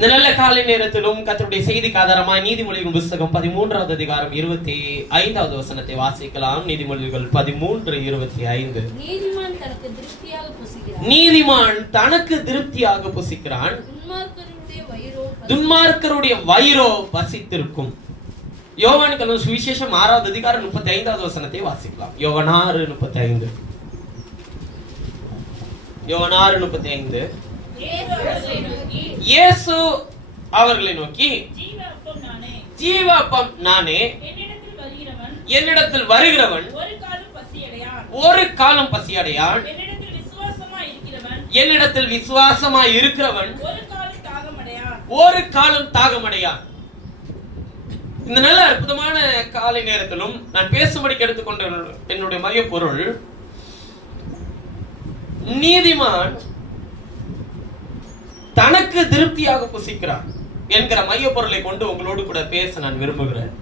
இந்த நல்ல காலை நேரத்திலும் கர்த்தருடைய செய்திக்கு ஆதாரமாய் நீதிமொழிகள் புத்தகம் 13வது அதிகாரம் 25வது வசனத்தை வாசிக்கலாம். நீதிமொழிகள் 13:25. நீதிமான் தனக்கு திருப்தியாக புசிக்கிறான், துன்மார்க்கருடைய வயிறோ பசித்திருக்கும். யோவானுக்கு சுவிசேஷம் 6வது அதிகாரம் 35வது வசனத்தை வாசிக்கலாம். யோவான் 6:35. யோவான் 6:35. இயேசு அவர்களை நோக்கி, ஜீவ அப்பம் நானே, என்னிடத்தில் வருகிறவன் ஒரு காலம் பசியடையான், என்னிடத்தில் விசுவாசமாய் இருக்கிறவன் ஒரு காலம் தாகமடையான். இந்த நல்ல அற்புதமான காலை நேரத்திலும் நான் பேசும்படிக்கு எடுத்துக்கொண்ட என்னுடைய மைய பொருள், நீதிமான் தனக்கு திருப்தியாக புசிக்கிறான் என்கிற மைய பொருளை கொண்டு உங்களோடு கூட பேச நான் விரும்புகிறேன்.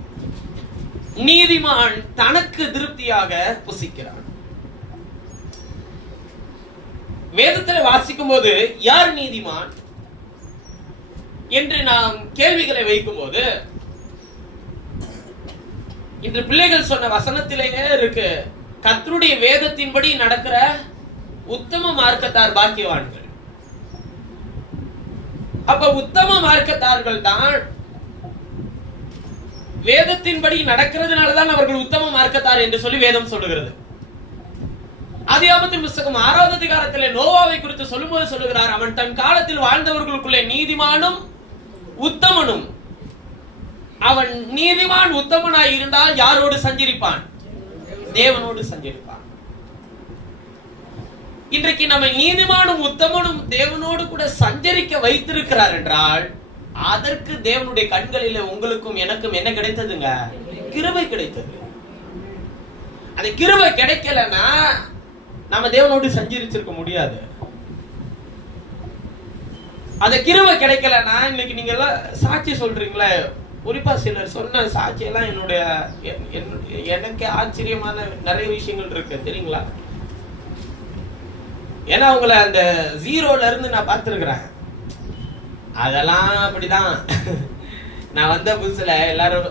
நீதிமான் தனக்கு திருப்தியாக புசிக்கிறான். வேதத்தில் வாசிக்கும் போது யார் நீதிமான் என்று நாம் கேள்விகளை வைக்கும் போது, இன்று பிள்ளைகள் சொன்ன வசனத்திலேயே இருக்கு, கர்த்தருடைய வேதத்தின்படி நடக்கிற உத்தம மார்க்கத்தார் பாக்கியவான்கள். அப்ப உத்தம மார்க்கத்தார்கள் தான் வேதத்தின்படி நடக்கிறதுனாலதான் அவர்கள் உத்தம மார்க்கத்தார் என்று சொல்லி வேதம் சொல்லுகிறது. ஆதியாகமத்தின் புத்தகம் 6வது அதிகாரத்திலே நோவாவை குறித்து சொல்லும்போது சொல்லுகிறார், அவன் தன் காலத்தில் வாழ்ந்தவர்களுக்குள்ளே நீதிமானும் உத்தமனும். அவன் நீதிமான் உத்தமனாய் இருந்தால் யாரோடு சஞ்சரிப்பான்? தேவனோடு சஞ்சரிப்பான். இன்றைக்கு நம்ம நீதிமானும் உத்தமனும் தேவனோடு கூட சஞ்சரிக்க வைத்திருக்கிறார் என்றால், அதற்கு தேவனுடைய கண்களிலே உங்களுக்கும் எனக்கும் என்ன கிடைத்ததுங்க? கிருபை கிடைத்தது. அந்த கிருபை கிடைக்கலன்னா நம்ம தேவனோடு சஞ்சரிச்சிருக்க முடியாது. அந்த கிருபை கிடைக்கலன்னா, இன்னைக்கு நீங்க எல்லாம் சாட்சி சொல்றீங்களே, குறிப்பா சிலர் சொன்ன சாட்சி எல்லாம் என்னுடைய எனக்கு ஆச்சரியமான நிறைய விஷயங்கள் இருக்கு தெரியுங்களா? ஏன்னா உங்களை அந்த 0ல இருந்து நான் பார்த்திருக்கிறேன். அதெல்லாம் அப்படிதான். நான் வந்த புதுசுல எல்லாரும்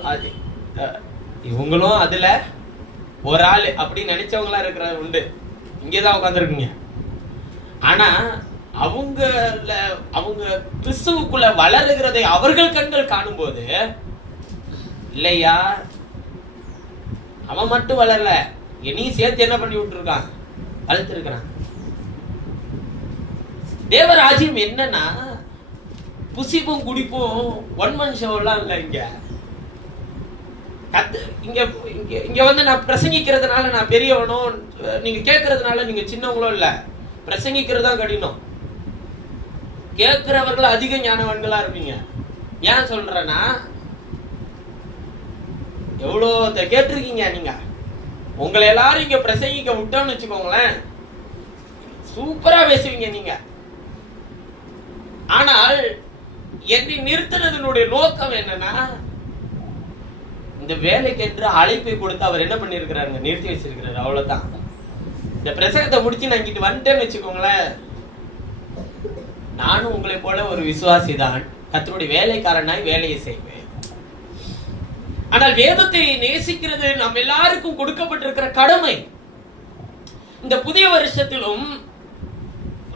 இவங்களும் அதுல ஒரு ஆள் அப்படி நினைச்சவங்களா இருக்கிற உண்டு. இங்கேதான் உட்காந்துருக்குங்க. ஆனா அவங்க கிறிஸ்துவுக்குள்ள வளருகிறதை அவர்கள் கண்கள் காணும் போது, இல்லையா அவன் மட்டும் வளரல, என்னையும் சேர்த்து என்ன பண்ணி விட்டுருக்கான்? வளர்த்திருக்கிறான். தேவராஜ்யம் என்னன்னா புசிப்பும் குடிப்பும் ஒன் மன் ஷோலாம் இல்ல. இங்க வந்து நான் பிரசங்கிக்கிறதுனால நான் பெரியவனோ, நீங்க கேட்கறதுனால நீங்க சின்னவங்களோ இல்ல. பிரசங்கிக்கிறது தான் கடினம். கேட்கிறவர்கள் அதிக ஞானவான்களா இருப்பீங்க. ஏன் சொல்றேன்னா, எவ்வளோ கேட்டிருக்கீங்க நீங்க. உங்களை எல்லாரும் இங்க பிரசங்கிக்க விட்டோம்னு வச்சுக்கோங்களேன், சூப்பரா பேசுவீங்க நீங்க. ஆனால் என்னை நிறுத்தினதனுடைய நோக்கம் என்னன்னா, இந்த வேலைக்கு என்று அழைப்பை கொடுத்து அவர் என்ன பண்ணிருக்கிறாருங்க? நிறுத்தி வச்சிருக்கிறாரு. அவ்வளவுதான். இந்த பிரசங்கத்தை முடிச்சு நான் இங்கிட்டு வந்துட்டேன்னு வச்சுக்கோங்களேன், நானும் உங்களை போல ஒரு விசுவாசி தான், கர்த்தருடைய வேலைக்காரனாய் வேலையை செய்வேன். ஆனால் வேதத்தை நேசிக்கிறது நம்ம எல்லாருக்கும் கொடுக்கப்பட்டிருக்கிற கடமை. இந்த புதிய வருஷத்திலும்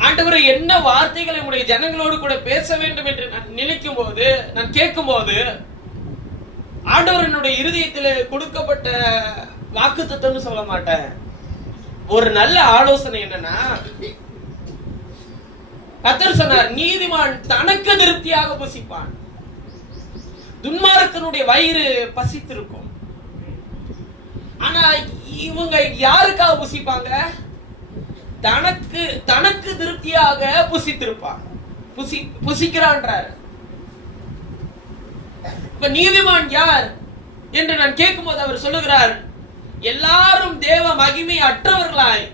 ஆண்டவரே என்ன வார்த்தைகளை உடைய ஜனங்களோடு கூட பேச வேண்டும் என்று நான் நினைக்கும் போது, நான் கேட்கும் போது, ஆண்டவர் என்னுடைய இருதயத்தில் கொடுக்கப்பட்ட வாக்குத்தத்தம்னு சொல்ல மாட்டேன், ஒரு நல்ல ஆலோசனை என்னன்னா, கர்த்தர் சொன்னார், நீதிமான் தனக்கு திருப்தியாக புசிப்பான், துன்மார்க்கனுடைய வயிறு பசித்திருக்கும். ஆனா இவங்க யாருக்காக புசிப்பாங்க? தனக்கு திருப்தியாக புசித்திருப்பான். புசிக்கிறான்றார். இப்ப நீதிமான் யார் என்று நான் கேட்கும் போது அவர் சொல்லுகிறார், எல்லாரும் தேவ மகிமை அற்றவர்களாய்,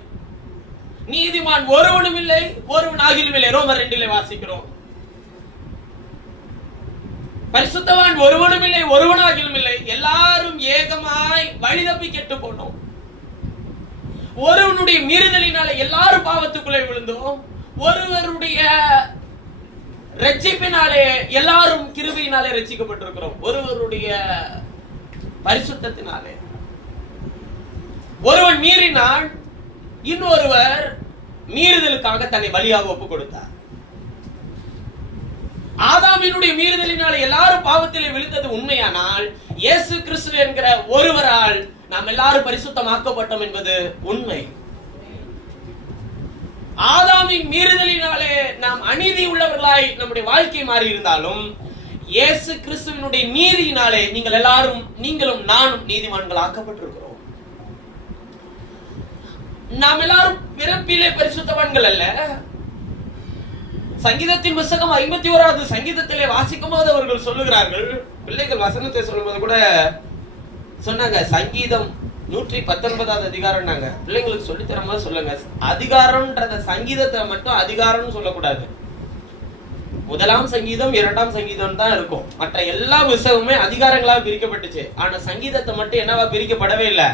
நீதிமான் ஒருவனும் இல்லை, ஒருவன் ஆகிலும் இல்லை. ரோமர் 2 வாசிக்கிறோம். பரிசுத்தவான் ஒருவனும் இல்லை, ஒருவனாகிலும் இல்லை, எல்லாரும் ஏகமாய் வழி தப்பி கெட்டு போனோம். ஒருவனுடைய மீறுதலினால எல்லாரும் பாவத்துக்குள்ளே விழுந்தோம். ஒருவருடைய ரட்சிப்பினாலே எல்லாரும் கிருபையினாலே ரட்சிக்கப்பட்டிருக்கிறோம். ஒருவருடைய பரிசுத்தத்தினாலே. ஒருவன் மீறினால் இன்னொருவர் மீறுதலுக்காக தன்னை பலியாக ஒப்பு கொடுத்தார். ஆதாமினுடைய மீறுதலினாலே எல்லாரும் பாவத்திலே விழுந்தது உண்மையானால், இயேசு கிறிஸ்து என்கிற ஒருவரால் நாம் எல்லாரும் பரிசுத்தமாக்கப்பட்டோம் என்பது உண்மை. ஆதாமின் மீறுதலினாலே நாம் அநீதி உள்ளவர்களாய் நம்முடைய வாழ்க்கை மாறி இருந்தாலும், இயேசு கிறிஸ்துவினுடைய நீதியினாலே நீங்கள் எல்லாரும், நீங்களும் நானும் நீதிமான்கள் ஆக்கப்பட்டிருக்கிறோம். நாம் எல்லாரும் பிறப்பிலே பரிசுத்தவான்கள் அல்ல. சங்கீதத்தின் புத்தகம் 51வது சங்கீதத்திலே வாசிக்கும் போது அவர்கள் சொல்லுகிறார்கள், பிள்ளைகள் வசனத்தை சொல்லும்போது கூட சொன்னாங்க, சங்கீதம் 119வது அதிகாரம். நாங்க பிள்ளைங்களுக்கு சொல்லி தரும் போது சொல்லுங்க, அதிகாரம்ன்றத சங்கீதத்தை மட்டும் அதிகாரம்னு சொல்லக்கூடாது. முதலாம் சங்கீதம் 2ஆம் சங்கீதம் தான் இருக்கும். மற்ற எல்லா புத்தகமுமே அதிகாரங்களா பிரிக்கப்பட்டுச்சு. ஆனா சங்கீதத்தை மட்டும் என்னவா பிரிக்கப்படவே இல்லை,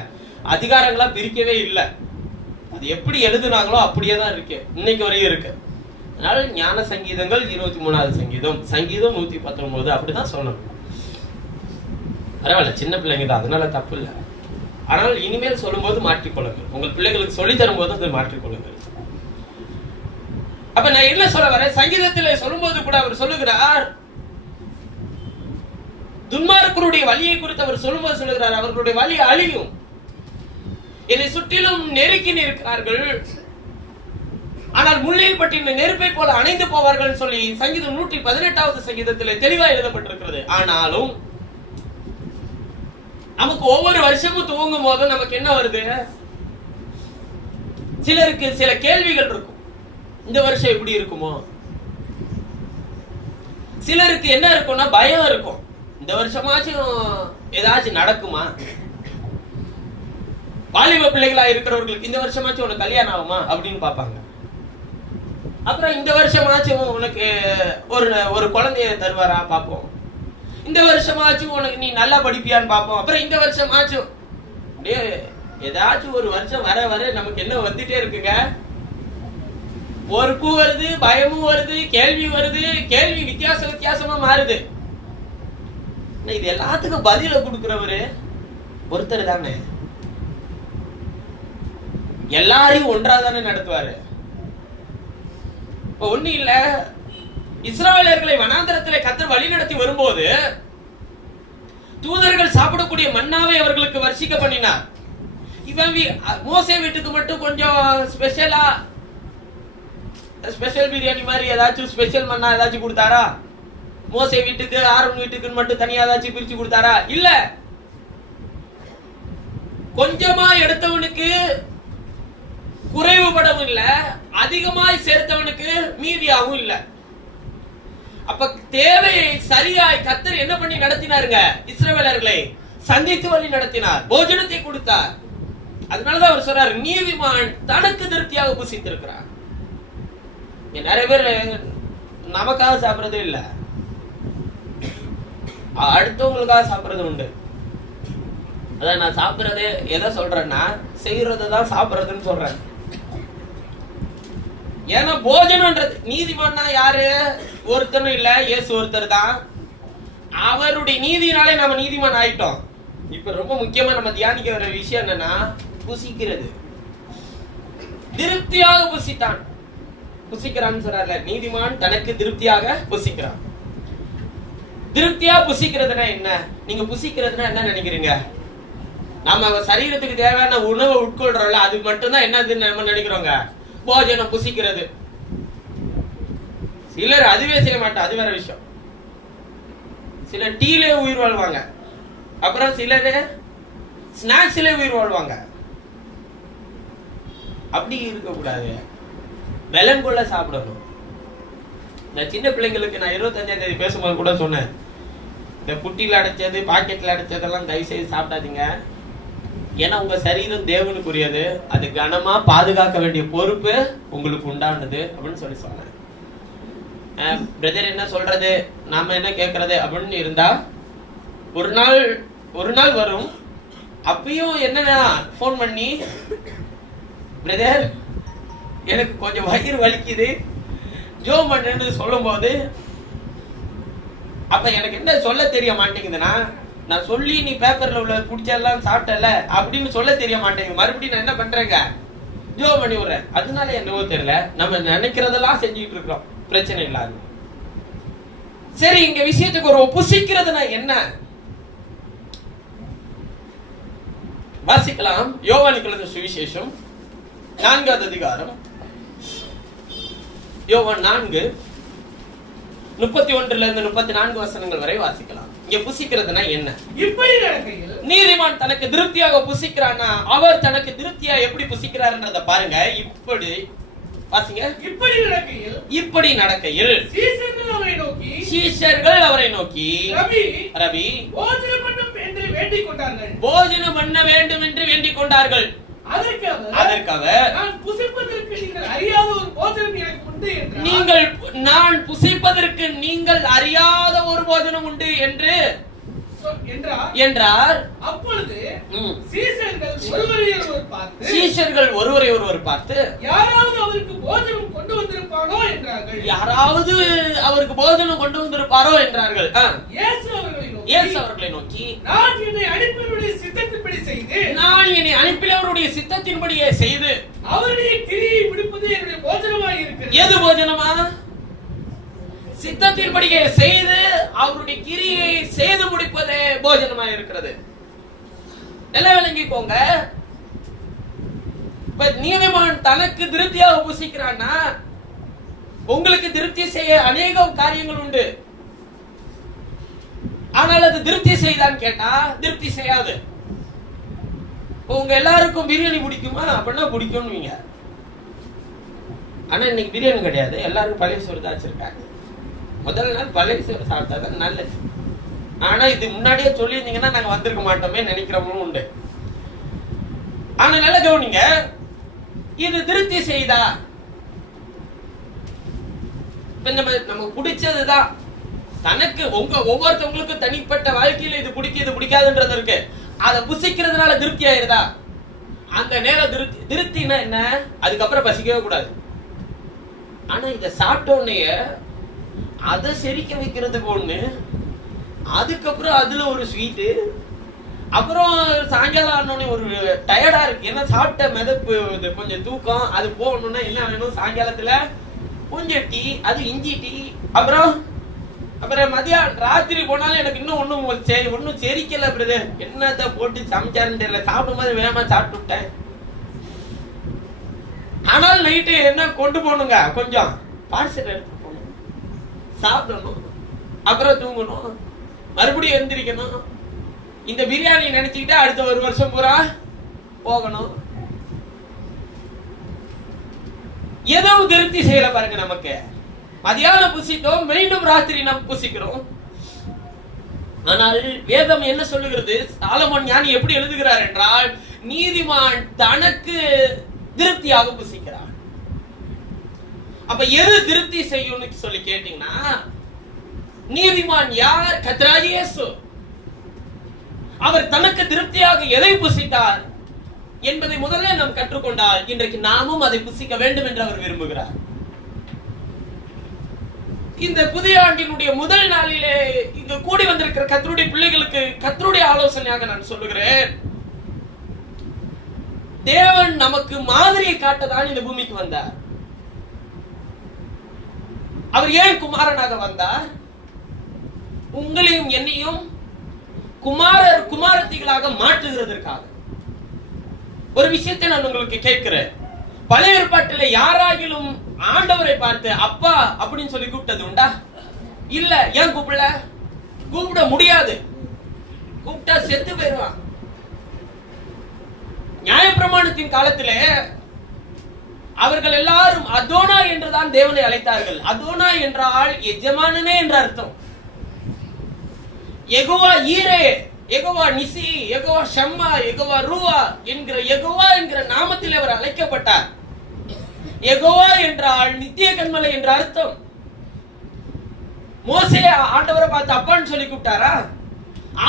அதிகாரங்களா பிரிக்கவே இல்லை. அது எப்படி எழுதுனாங்களோ அப்படியே தான் இருக்கு, இன்னைக்கு வரையும் இருக்கு. அதனால ஞான சங்கீதங்கள் 23வது சங்கீதம், சங்கீதம் 119 அப்படிதான் சொல்லணும். பரவாயில்ல, சின்ன பிள்ளைங்க தான், அதனால தப்பு இல்லை. ஆனால் இனிமேல் சொல்லும்போது மாற்றிக்கொள்ளுங்கள். உங்கள் பிள்ளைகளுக்கு சொல்லி தரும் போது அதை மாற்றிக்கொள்ளுங்கள். அப்ப நான் என்ன சொல்ல வரேன், சங்கீதத்தில் சொல்லும்போது கூட அவர் சொல்லுகிறார், துன்மார்க்கருடைய வழியை குறித்து அவர் சொல்லும்போது சொல்லுகிறார், அவர்களுடைய வழி அழியும், என்னை சுற்றிலும் நெருக்கி நிற்கிறார்கள், ஆனால் முள்ளில் பட்டின நெருப்பை போல அணைந்து போவார்கள் சொல்லி சங்கீதம் 118வது சங்கீதத்தில் தெளிவா எழுதப்பட்டிருக்கிறது. ஆனாலும் நமக்கு ஒவ்வொரு வருஷமும் துவங்கும் போதும் நமக்கு என்ன வருது, சிலருக்கு சில கேள்விகள் இருக்கும். இந்த வருஷம் எப்படி இருக்குமோ, சிலருக்கு என்ன இருக்கும்னா பயம் இருக்கும், இந்த வருஷமாச்சும் ஏதாச்சும் நடக்குமா. வாலிப பிள்ளைகளா இருக்கிறவர்களுக்கு இந்த வருஷமாச்சும் உனக்கு கல்யாணம் ஆகுமா அப்படின்னு பாப்பாங்க. அப்புறம் இந்த வருஷமாச்சும் உனக்கு ஒரு குழந்தைய தருவாரா பாப்போம். இந்த வருஷமாச்சும் உனக்கு நீ நல்லா படிப்பியான்னு பாப்போம். அப்புறம் இந்த வருஷமாச்சும் அப்படியே ஏதாச்சும் ஒரு வருஷம் வர வர நமக்கு என்ன வந்துட்டே இருக்குங்க, பொறுப்பு வருது, பயமும் வருது, கேள்வி வருது, கேள்வி வித்தியாசமா மாறுது. இது எல்லாத்துக்கும் பதில கொடுக்கிறவரு ஒருத்தர் தானே, எல்லாரையும் ஒன்றாதானே நடத்துவாரு. இப்ப ஒண்ணு இல்ல, இஸ்ராயேலர்களை வனாந்தரத்திலே கர்த்தர் வழி நடத்தி வரும்போது தூதர்கள் சாப்பிடக்கூடிய மன்னாவை அவர்களுக்கு வர்ஷிக்க பண்ணினார். இவன் மோசே வீட்டுக்கு மட்டும் கொஞ்சம் ஸ்பெஷல் பிரியாணி மாதிரி ஏதாச்சும் ஸ்பெஷல் மன்னா ஏதாச்சும் கொடுத்தாரா? மோசே வீட்டுக்கு ஆரோன் வீட்டுக்கு மட்டும் தனியா ஏதாச்சும் பிரிச்சு கொடுத்தாரா? இல்ல. கொஞ்சமா எடுத்தவனுக்கு குறைவுபடவும் இல்ல, அதிகமாய் சேர்த்தவனுக்கு மீதியாகவும் இல்ல. அப்ப தேவையை சரியாய் கர்த்தர் என்ன பண்ணி நடத்தினாருங்க, இஸ்ரவேலர்களை சந்தித்து வழி நடத்தினார், போஜனத்தை கொடுத்தார். அதனாலதான் அவர் சொல்றார், நீதிமான் தனக்கு திருப்தியாக புசித்திருக்கிறார். நிறைய பேர் நமக்காக சாப்பிடுறது இல்ல, அடுத்தவங்களுக்காக சாப்பிடுறது உண்டு. அதான் நான் சாப்பிடுறது எதை சொல்றேன்னா, செய்யறதுதான் சாப்பிடுறதுன்னு சொல்றேன். ஏன்னா போஜனம்ன்றது, நீதிமான்னா யாரு, ஒருத்தனும் இல்ல, இயேசு ஒருத்தர் தான். அவருடைய நீதினாலே நம்ம நீதிமான் ஆயிட்டோம். இப்ப ரொம்ப முக்கியமா நம்ம தியானிக்க வர விஷயம் என்னன்னா, புசிக்கிறது. திருப்தியாக புசித்தான், புசிக்கிறான்னு சொல்றாருல, நீதிமான் தனக்கு திருப்தியாக புசிக்கிறான். திருப்தியா புசிக்கிறதுனா என்ன, நீங்க புசிக்கிறதுனா என்ன நினைக்கிறீங்க? நம்ம சரீரத்துக்கு தேவையான உணவை உட்கொள்றோம்ல, அது மட்டும்தான் என்னதுன்னு நம்ம நினைக்கிறோங்க, போஜனம் புசிக்கிறது. சிலர் அதுவே செய்ய மாட்டோம், அது வேற விஷயம். சிலர் டீலே உயிர் வாழ்வாங்க, அப்புறம் சிலர் ஸ்நாக்ஸ்ல உயிர் வாழ்வாங்க. அப்படி இருக்க கூடாது, பலன் சாப்பிடணும். இந்த சின்ன பிள்ளைங்களுக்கு நான் 25ஆம் தேதி பேசும்போது கூட சொன்னேன், இந்த புட்டில அடைச்சது பாக்கெட்ல அடைச்சதெல்லாம் தயவு செய்து சாப்பிடாதீங்க. ஏன்னா உங்க சரீரம் தேவனுக்குரியது, அது கனமா பாதுகாக்க வேண்டிய பொறுப்பு உங்களுக்கு உண்டானது அப்படின்னு சொல்லி சொன்னேன். பிரதர் என்ன சொல்றது, நாம என்ன கேட்கறது அப்படின்னு இருந்தா, ஒரு நாள் வரும், அப்பயும் என்னன்னா போன் பண்ணி, பிரதர் எனக்கு கொஞ்சம் வயிறு வலிக்குது ஜோம் பண்ணுன்னு சொல்லும் போது அப்ப எனக்கு என்ன சொல்ல தெரிய மாட்டேங்குதுன்னா, நான் சொல்லி நீ பேப்பர்ல உள்ள குடிச்செல்லாம் சாப்பிட்டல அப்படின்னு சொல்ல தெரிய மாட்டேங்குது. மறுபடியும் நான் என்ன பண்றேங்க, ஜோம் பண்ணி விடுறேன். அதனால என்னவோ தெரியல, நம்ம நினைக்கிறதெல்லாம் செஞ்சுட்டு இருக்கிறோம், பிரச்சனை இல்லாது. சரி, இங்க விஷயத்துக்கு ஒரு புசிக்கிறதுனா என்ன வாசிக்கலாம். யோவான் எழுதின சுவிசேஷம் 4வது அதிகாரம், யோவான் 4:31-34 வசனங்கள் வரை வாசிக்கலாம். இங்க புசிக்கிறதுனா என்ன? இப்படி நடக்கையில் நீதிமான் தனக்கு திருப்தியாக புசிக்கிறானா, அவர் தனக்கு திருப்தியா எப்படி புசிக்கிறாருன்றத பாருங்க. இப்படி வாசிங்க. இப்படி நடக்கையில் சீஷர்கள் அவரை நோக்கி ரபி போஜனம் பண்ண வேண்டும் என்று வேண்டிக் கொண்டார்கள். அதற்காக நான் புசிப்பதற்கு நீங்கள் அறியாத ஒரு போஜனம் உண்டு என்று என்றார். அப்பொழுது சீஷர்கள் ஒருவரை ஒருவர் பார்த்து யாராவது அவருக்கு போஜனம் கொண்டு வந்திருப்பாரோ என்றார்கள். யாராவது அவருக்கு போஜனம் கொண்டு வந்திருப்பாரோ என்றார்கள். இயேசு அவர்களை நோக்கி நான் என்னை அனுப்பினவருடைய சித்தத்தின்படியே செய்து அவருடைய கிரியை முடிப்பது என்னுடைய போஜனமாய் இருக்கிறது. எது போஜனமா? சித்தத்தின்படியே செய்து அவருடைய கிரியை செய்து முடிப்பதே போஜனமா இருக்கிறது. நல்லா விளங்கிக்கோங்க. இப்ப நீதிமான் தனக்கு திருப்தியாக புசிக்கிறான்னா, உங்களுக்கு திருப்தி செய்ய அநேக காரியங்கள் உண்டு. ஆனால் அது திருப்தி செய்தான்னு கேட்டா திருப்தி செய்யாது. உங்க எல்லாருக்கும் பிரியாணி பிடிக்குமா? அப்படின்னா பிடிக்கும்னுவீங்க. ஆனா இன்னைக்கு பிரியாணி கிடையாது, எல்லாரும் பழைய சோறு தான் வச்சிருக்காங்க. முதல் நாள் பழைய சோறு சாப்பிட்டாதான் நல்லது. ஆனா இது முன்னாடியே சொல்லியிருந்தீங்கன்னா நாங்க வந்திருக்க மாட்டோமே நினைக்கிறவங்களும் உண்டு. ஆனா நல்ல கவனிங்க, இது திருப்தி செய்தா? நமக்கு பிடிச்சதுதான். தனக்கு ஒவ்வொருத்தவங்களுக்கும் தனிப்பட்ட வாழ்க்கையில இது பிடிக்கும் இது பிடிக்காதுன்றது இருக்கு. அதை புசிக்கிறதுனால திருப்தி ஆயிருதா? அந்த நேரம் திருப்தினா என்ன? அதுக்கப்புறம் பசிக்கவே கூடாது. ஆனா இத சாப்பிட்டோன்னே அதை செரிக்க வைக்கிறதுக்கு ஒண்ணு, அதுக்கப்புறம் அதுல ஒரு ஸ்வீட்டு, அப்புறம் சாயங்காலம் ஆனோடனே ஒரு டயர்டா இருக்கு, ஏன்னா சாப்பிட்ட மிதப்பு கொஞ்சம் தூக்கம், அது போகணும்னா என்ன வேணும்? சாயங்காலத்துல கொஞ்சம் டீ, அது இஞ்சி டீ. அப்புறம் மதியம் ராத்திரி போனாலும் எனக்கு இன்னும் ஒன்னும் செரிக்கல. பிரதர் என்னத்த போட்டு சமைச்சாருன்னு தெரியல, சாப்பிடும் போது வேகமா சாப்பிட்டு விட்டேன். ஆனால் நைட்டு என்ன கொண்டு போகணுங்க, கொஞ்சம் பார்சல் எடுத்து போகணும், சாப்பிடணும், அப்புறம் தூங்கணும், மறுபடியும் எந்திரிக்கணும். இந்த பிரியாணி நினைச்சுக்கிட்டு அடுத்த ஒரு வருஷம் பூரா போகணும். எதுவும் திருப்தி செய்யல பாருங்க. நமக்கு மதியானம் புசித்தோம், மீண்டும் ராத்திரி நாம் புசிக்கிறோம். ஆனால் வேதம் என்ன சொல்லுகிறது? சாலமோன் ஞானி எப்படி எழுதுகிறார் என்றால், நீதிமான் தனக்கு திருப்தியாக புசிக்கிறார். அப்ப எது திருப்தி செய்யும் சொல்லி கேட்டீங்கன்னா, நீதிமான் யார்? கர்த்தராகிய இயேசு. அவர் தனக்கு திருப்தியாக எதை புசித்தார் என்பதை முதல்ல நாம் கற்றுக்கொண்டால் இன்றைக்கு நாமும் அதை புசிக்க வேண்டும் என்று அவர் விரும்புகிறார். இந்த புதிய ஆண்டினுடைய முதல் நாளிலே இங்கு கூடி வந்திருக்கிற கர்த்தருடைய பிள்ளைகளுக்கு கர்த்தருடைய ஆலோசனையாக நான் சொல்லுகிறேன், தேவன் நமக்கு மாதிரியை காட்டதான் இந்த பூமிக்கு வந்தார். அவர் ஏன் குமாரனாக வந்தார்? உங்களையும் என்னையும் குமாரத்திகளாக மாற்றுகிறதற்காக. ஒரு விஷயத்தை நான் உங்களுக்கு கேட்கிறேன், பழைய ஏற்பாட்டில யாராகிலும் ஆண்டவரை பார்த்து அப்பா அப்படின்னு சொல்லி கூப்பிட்டது உண்டா? இல்ல. ஏன் கூப்பிட முடியாது, கூப்பிட்டா செத்து போயிருவான். நியாயப்பிரமாணத்தின் காலத்திலே அவர்கள் எல்லாரும் அதோனா என்றுதான் தேவனை அழைத்தார்கள். அதோனா என்றால் எஜமானனே என்ற அர்த்தம். யெகோவா ஈரே, யெகோவா நிசி, யெகோவா ஷம்மா, யெகோவா ரூவா என்கிற யெகோவா என்கிற நாமத்தில் அவர் அழைக்கப்பட்டார். யெகோவா என்றால் நித்திய கன்மலை என்ற அர்த்தம். மோசே ஆண்டவரை பார்த்து அப்பான்னு சொல்லி கூப்பிட்டாரா?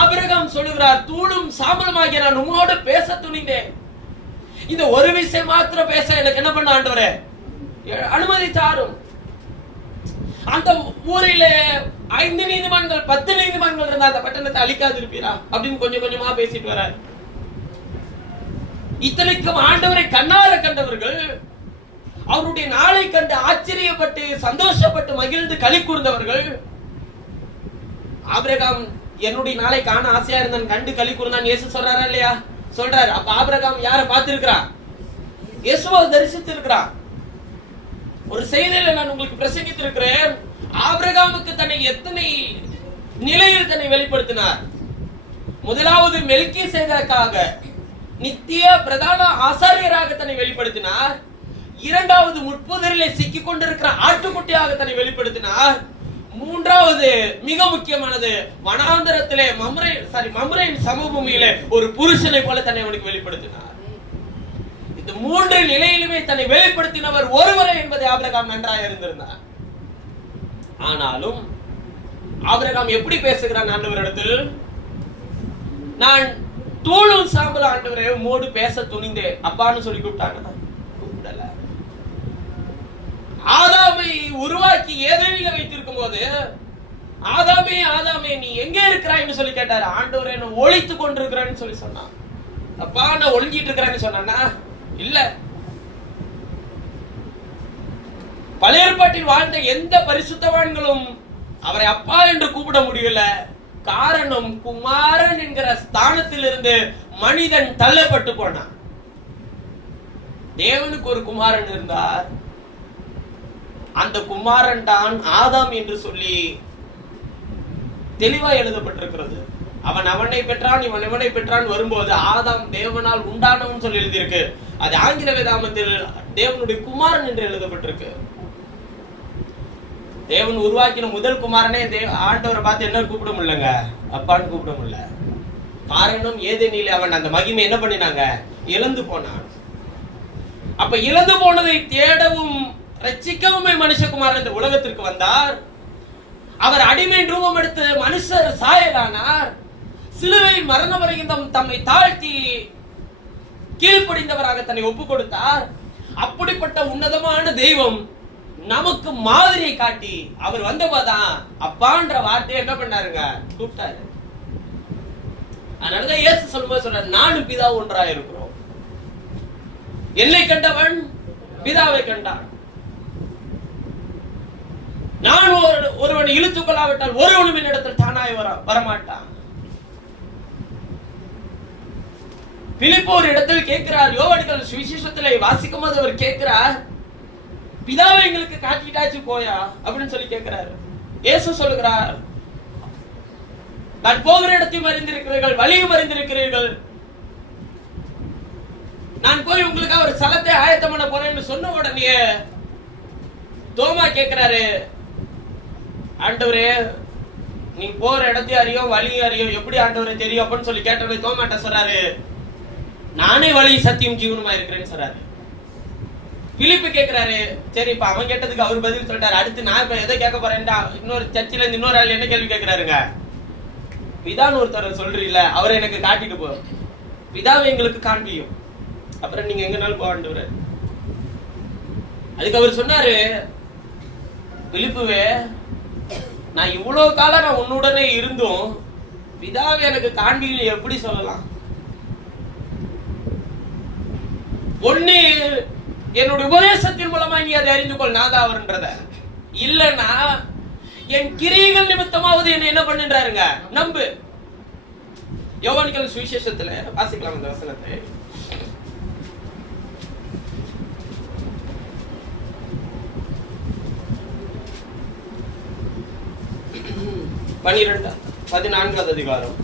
ஆபிரகாம் சொல்லுகிறார், தூளும் சாம்பலுமாகிய நான் உம்மோடு பேச துணிந்தேன். இந்த ஒரு விஷயம் மாத்திரம் பேச எனக்கு என்ன பண்ண ஆண்டவரே அனுமதி தாரும். அந்த ஊரிலே 5 நீதிமான்கள் 10 நீதிமான்கள் இருந்தா அந்த பட்டணத்தை அழிக்காது இருப்பீரா அப்படின்னு கொஞ்சம் கொஞ்சமா பேசிட்டு வர்றார். இத்தனைக்கும் ஆண்டவரை கண்ணார கண்டவர்கள், அவருடைய நாளை கண்டு ஆச்சரியப்பட்டு சந்தோஷப்பட்டு மகிழ்ந்து களி கூர்ந்தவர்கள். ஆபிரகாம் என்னுடைய நாளை காண ஆசையா இருந்தான், கண்டு களி கூர்ந்தான் இயேசு சொல்றாரா இல்லையா? சொல்றாரு. அப்ப ஆபிரகாம் யாரை பார்த்திருக்கிறா? இயேசுவை தரிசித்திருக்கிறா. ஒரு செய்தியில நான் உங்களுக்கு பிரசங்கித்திருக்கிறேன். ஆபிரகாமுக்கு தன்னை எத்தனை நிலையில் தன்னை வெளிப்படுத்தினார். முதலாவது மெல்கிசேதேக்காக நித்திய பிரதான ஆசாரியராக தன்னை வெளிப்படுத்தினார். இரண்டாவது முட்புதரிலே சிக்கிக் கொண்டிருக்கிற ஆட்டுக்குட்டியாக தன்னை வெளிப்படுத்தினார். மூன்றாவது மிக முக்கியமானது, வனாந்தரத்திலே மம்ரேயின் சமபூமியிலே ஒரு புருஷனை போல தன்னை அவனுக்கு வெளிப்படுத்தினார். இந்த 3 நிலையிலுமே தன்னை வெளிப்படுத்தினவர் ஒருவரே என்பதை ஆபிரகாம் நன்றாக அறிந்திருந்தார். ஆனாலும் ஆபிரகாம் எப்படி பேசுகிறான் ஆண்டவரிடத்தில்? நான் தூளும் சாம்பல் ஆண்டவரே உம்மோடு பேச துணிந்தேன் அப்பான்னு சொல்லி கூப்பிட்டாங்க. கூப்பிடல. ஆதாமை உருவாக்கி ஏதேனில வைத்திருக்கும் போது ஆதாமே ஆதாமே நீ எங்க இருக்கிறாய்ன்னு சொல்லி கேட்டாரு. ஆண்டவரே நான் ஒளித்து கொண்டிருக்கிறேன்னு சொல்லி சொன்னான். அப்பா நான் ஒளிஞ்சிட்டு இருக்கிறேன்னு சொன்னானா? இல்ல. பழைய ஏற்பாட்டில் வாழ்ந்த எந்த பரிசுத்தவான்களும் அவரை அப்பா என்று கூப்பிட முடியல. காரணம், குமாரன் என்கிற ஸ்தானத்தில் இருந்து மனிதன் தள்ளப்பட்டு போனான். தேவனுக்கு ஒரு குமாரன் இருந்தார். அந்த குமாரன் தான் ஆதாம் என்று சொல்லி தெளிவாய் எழுதப்பட்டிருக்கிறது. அவன் அவனை பெற்றான், இவன் இவனை பெற்றான் வரும்போது ஆதாம் தேவனால் உண்டானவன் சொல்லி எழுதியிருக்கு. அது ஆங்கில வேதாகமத்தில் தேவனுடைய குமாரன் என்று எழுதப்பட்டிருக்கு. தேவன் உருவாக்கின முதல் குமாரனே ஆண்டவரை பார்த்து என்ன கூப்பிட முடியலங்க, அப்பான்னு கூப்பிட முடியல. காரணம், ஏதேனிலே அவன் அந்த மகிமை என்ன பண்ணினாங்க? இழந்து போனான். அப்ப இழந்து போனதை தேடவும் ரட்சிக்கவுமே மனுஷகுமாரன் இந்த உலகத்திற்கு வந்தார். அவர் அடிமை ரூபம் எடுத்து மனுஷர் சாயலானார். சிலுவை மரண பரியந்தம் தம்மை தாழ்த்தி கீழ்ப்படிந்தவராக தன்னை ஒப்பு கொடுத்தார். அப்படிப்பட்ட உன்னதமான தெய்வம் நமக்கு மாதிரியை காட்டி அவர் வந்தபோதான் அப்பான்ற வார்த்தையை என்ன பண்ணாருங்க? கூப்பிட்டாரு. அதனாலதான் இயேசு சொல்லும்போது சொல்றாரு, நானும் பிதா ஒன்றாக இருக்கிறோம். என்னை கண்டவன் பிதாவை கண்டான். நான் ஒருவனை இழுத்துக் கொள்ளாவிட்டால் ஒருவனும் என்னிடத்தில் தானாய் வரமாட்டான். பிலிப்பு ஒரு இடத்தில் கேட்கிறார். யோவான் சுவிசேஷத்திலே வாசிக்கும் போது அவர் கேட்கிறார், பிதாவை எங்களுக்கு காட்டிட்டாச்சு போயா அப்படின்னு சொல்லி கேட்கிறார். இயேசு சொல்லுகிறார், நான் போகிற இடத்தையும் அறிந்திருக்கிறீர்கள், வழியும் அறிந்திருக்கிறீர்கள். நான் போய் உங்களுக்கு ஒரு ஸ்தலத்தை ஆயத்தம் பண்ண போறேன்னு சொன்ன உடனே தோமா கேட்கிறாரு, ஆண்டவரே நீ போற இடத்தையும் அறியும் வழியும் அறியும், எப்படி ஆண்டவரே தெரியும் அப்படின்னு சொல்லி கேட்டவரே தோமாட்ட சொல்றாரு, நானே வழி சத்தியம் ஜீவனுமா இருக்கிறேன்னு சொல்றாரு. பிலிப்பு கேட்கிறாரு, சரி இப்ப அவன் கேட்டதுக்கு அவர் பதில் சொல்லிட்டாரு. அடுத்து நான் இப்ப எதை கேட்க போறேன்டா, இன்னொரு சர்ச்சில இருந்து இன்னொரு ஆள் என்ன கேள்வி கேட்கிறாருங்க, பிதான்னு ஒருத்தர் சொல்றீல்ல அவரை எனக்கு காட்டிட்டு போ, பிதாவை எங்களுக்கு காண்பியும், அப்புறம் நீங்க எங்கனாலும் போவாண்டவர். அதுக்கு அவர் சொன்னாரு, பிலிப்புவே நான் இவ்வளவு காலம் நான் உன்னுடனே இருந்தும் பிதாவை எனக்கு காண்பியில் எப்படி சொல்லலாம்? ஒண்ணு என்னுடைய உபதேசத்தின் மூலமா நீ அதை அறிந்து கொள் நான் தான் அவர்ன்றத, இல்லன்னா என் கிரியைகள் நிமித்தமாவது என்ன என்ன பண்ணுன்றாருங்க நம்பு. யோவான் சுவிசேஷத்துல வாசிக்கலாம் இந்த வசனத்தை. பன்னிரண்டு 14வது அதிகாரம்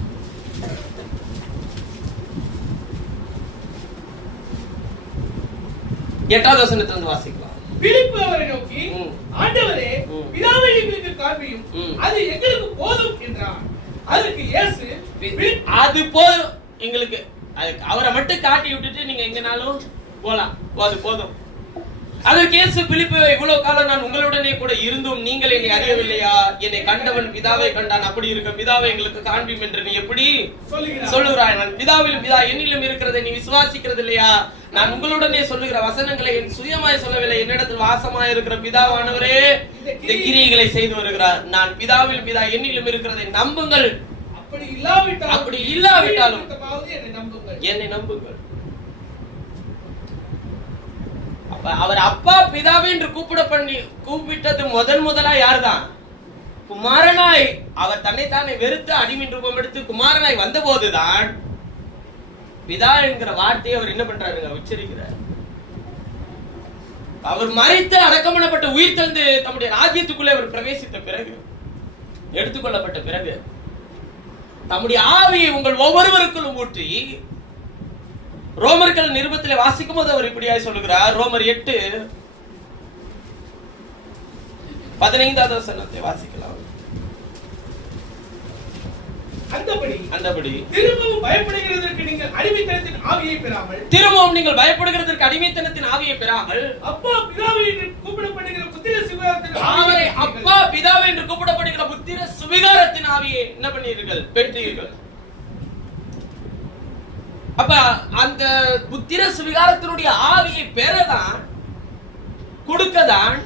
8வது வசனத்திலிருந்து வாசிக்கலாம். பிலிப்பு அவரை நோக்கி, ஆண்டவரே பிதாவை எங்களுக்கு காண்பியும், அது எங்களுக்கு போதும் என்றார். அதுக்கு இயேசு, அது போதும் எங்களுக்கு, அவரை மட்டும் காட்டி விட்டுட்டு நீங்க எங்கனாலும் போலாம், அது போதும். அதற்கு இயேசு பிலிப்பை, இவ்வளவு காலம் நான் உங்களுடனே கூட இருந்தும் நீங்கள் என்னை அறியவில்லையா? என்னை கண்டவன் பிதாவை கண்டான். அப்படி இருக்க பிதாவை எங்களுக்கு காண்பியும் என்று நீ எப்படி சொல்லுகிறாய்? நான் பிதாவிலும் பிதா என்னிலும் இருக்கிறதை நீ விசுவாசிக்கிறது இல்லையா? நான் உங்களுடனே சொல்லுகிற வசனங்களை என் சுயமாய் சொல்லவில்லை. என்னிடத்தில் வாசமாய் இருக்கிற பிதாவானவரே இந்த கிரியைகளை செய்து வருகிறார். நான் பிதாவில் பிதா என்னிலும் இருக்கிறதை நம்புங்கள். அப்படி இல்லாவிட்டாலும் என்னை நம்புங்கள். அவர் அப்பா பிதாவே என்று கூப்பிட்டது முதலா யாருதான்? குமாரனாய் அவர் தன்னைத்தானே வெறுத்து அடிமையின் ரூபம் எடுத்து குமாரனாய் வந்த போதுதான் பிதா என்கிற வார்த்தையை அவர் என்ன பண்றாருங்க? உச்சரிக்கிறார். அவர் மரித்து அடக்கமனப்பட்ட உயிர் தந்து தம்முடைய ராஜ்யத்துக்குள்ளே அவர் பிரவேசித்த பிறகு, எடுத்துக்கொள்ளப்பட்ட பிறகு, தம்முடைய ஆவியை உங்கள் ஒவ்வொருவருக்குள்ளும் ஊற்றி, ரோமர்கள் நிருபத்திலே வாசிக்கும் போது அவர் இப்படியாய் சொல்லுகிறார். ரோமர் 8:15 வசனத்தை வாசிக்கலாம். அந்தபடி திரும்பவும் பயப்படுகிறதற்கு நீங்கள் அடிமைத்தனத்தின் ஆவியை பெறாமல் அப்பா பிதாவே என்று கூப்பிடப்படுகிற புத்திர சுவிகாரத்தின் ஆவியை என்ன பண்ணீர்கள்? பெற்றீர்கள். அப்ப அந்த புத்திர சுவிகாரத்தினுடைய ஆவியை பெறதான், கொடுக்கதான்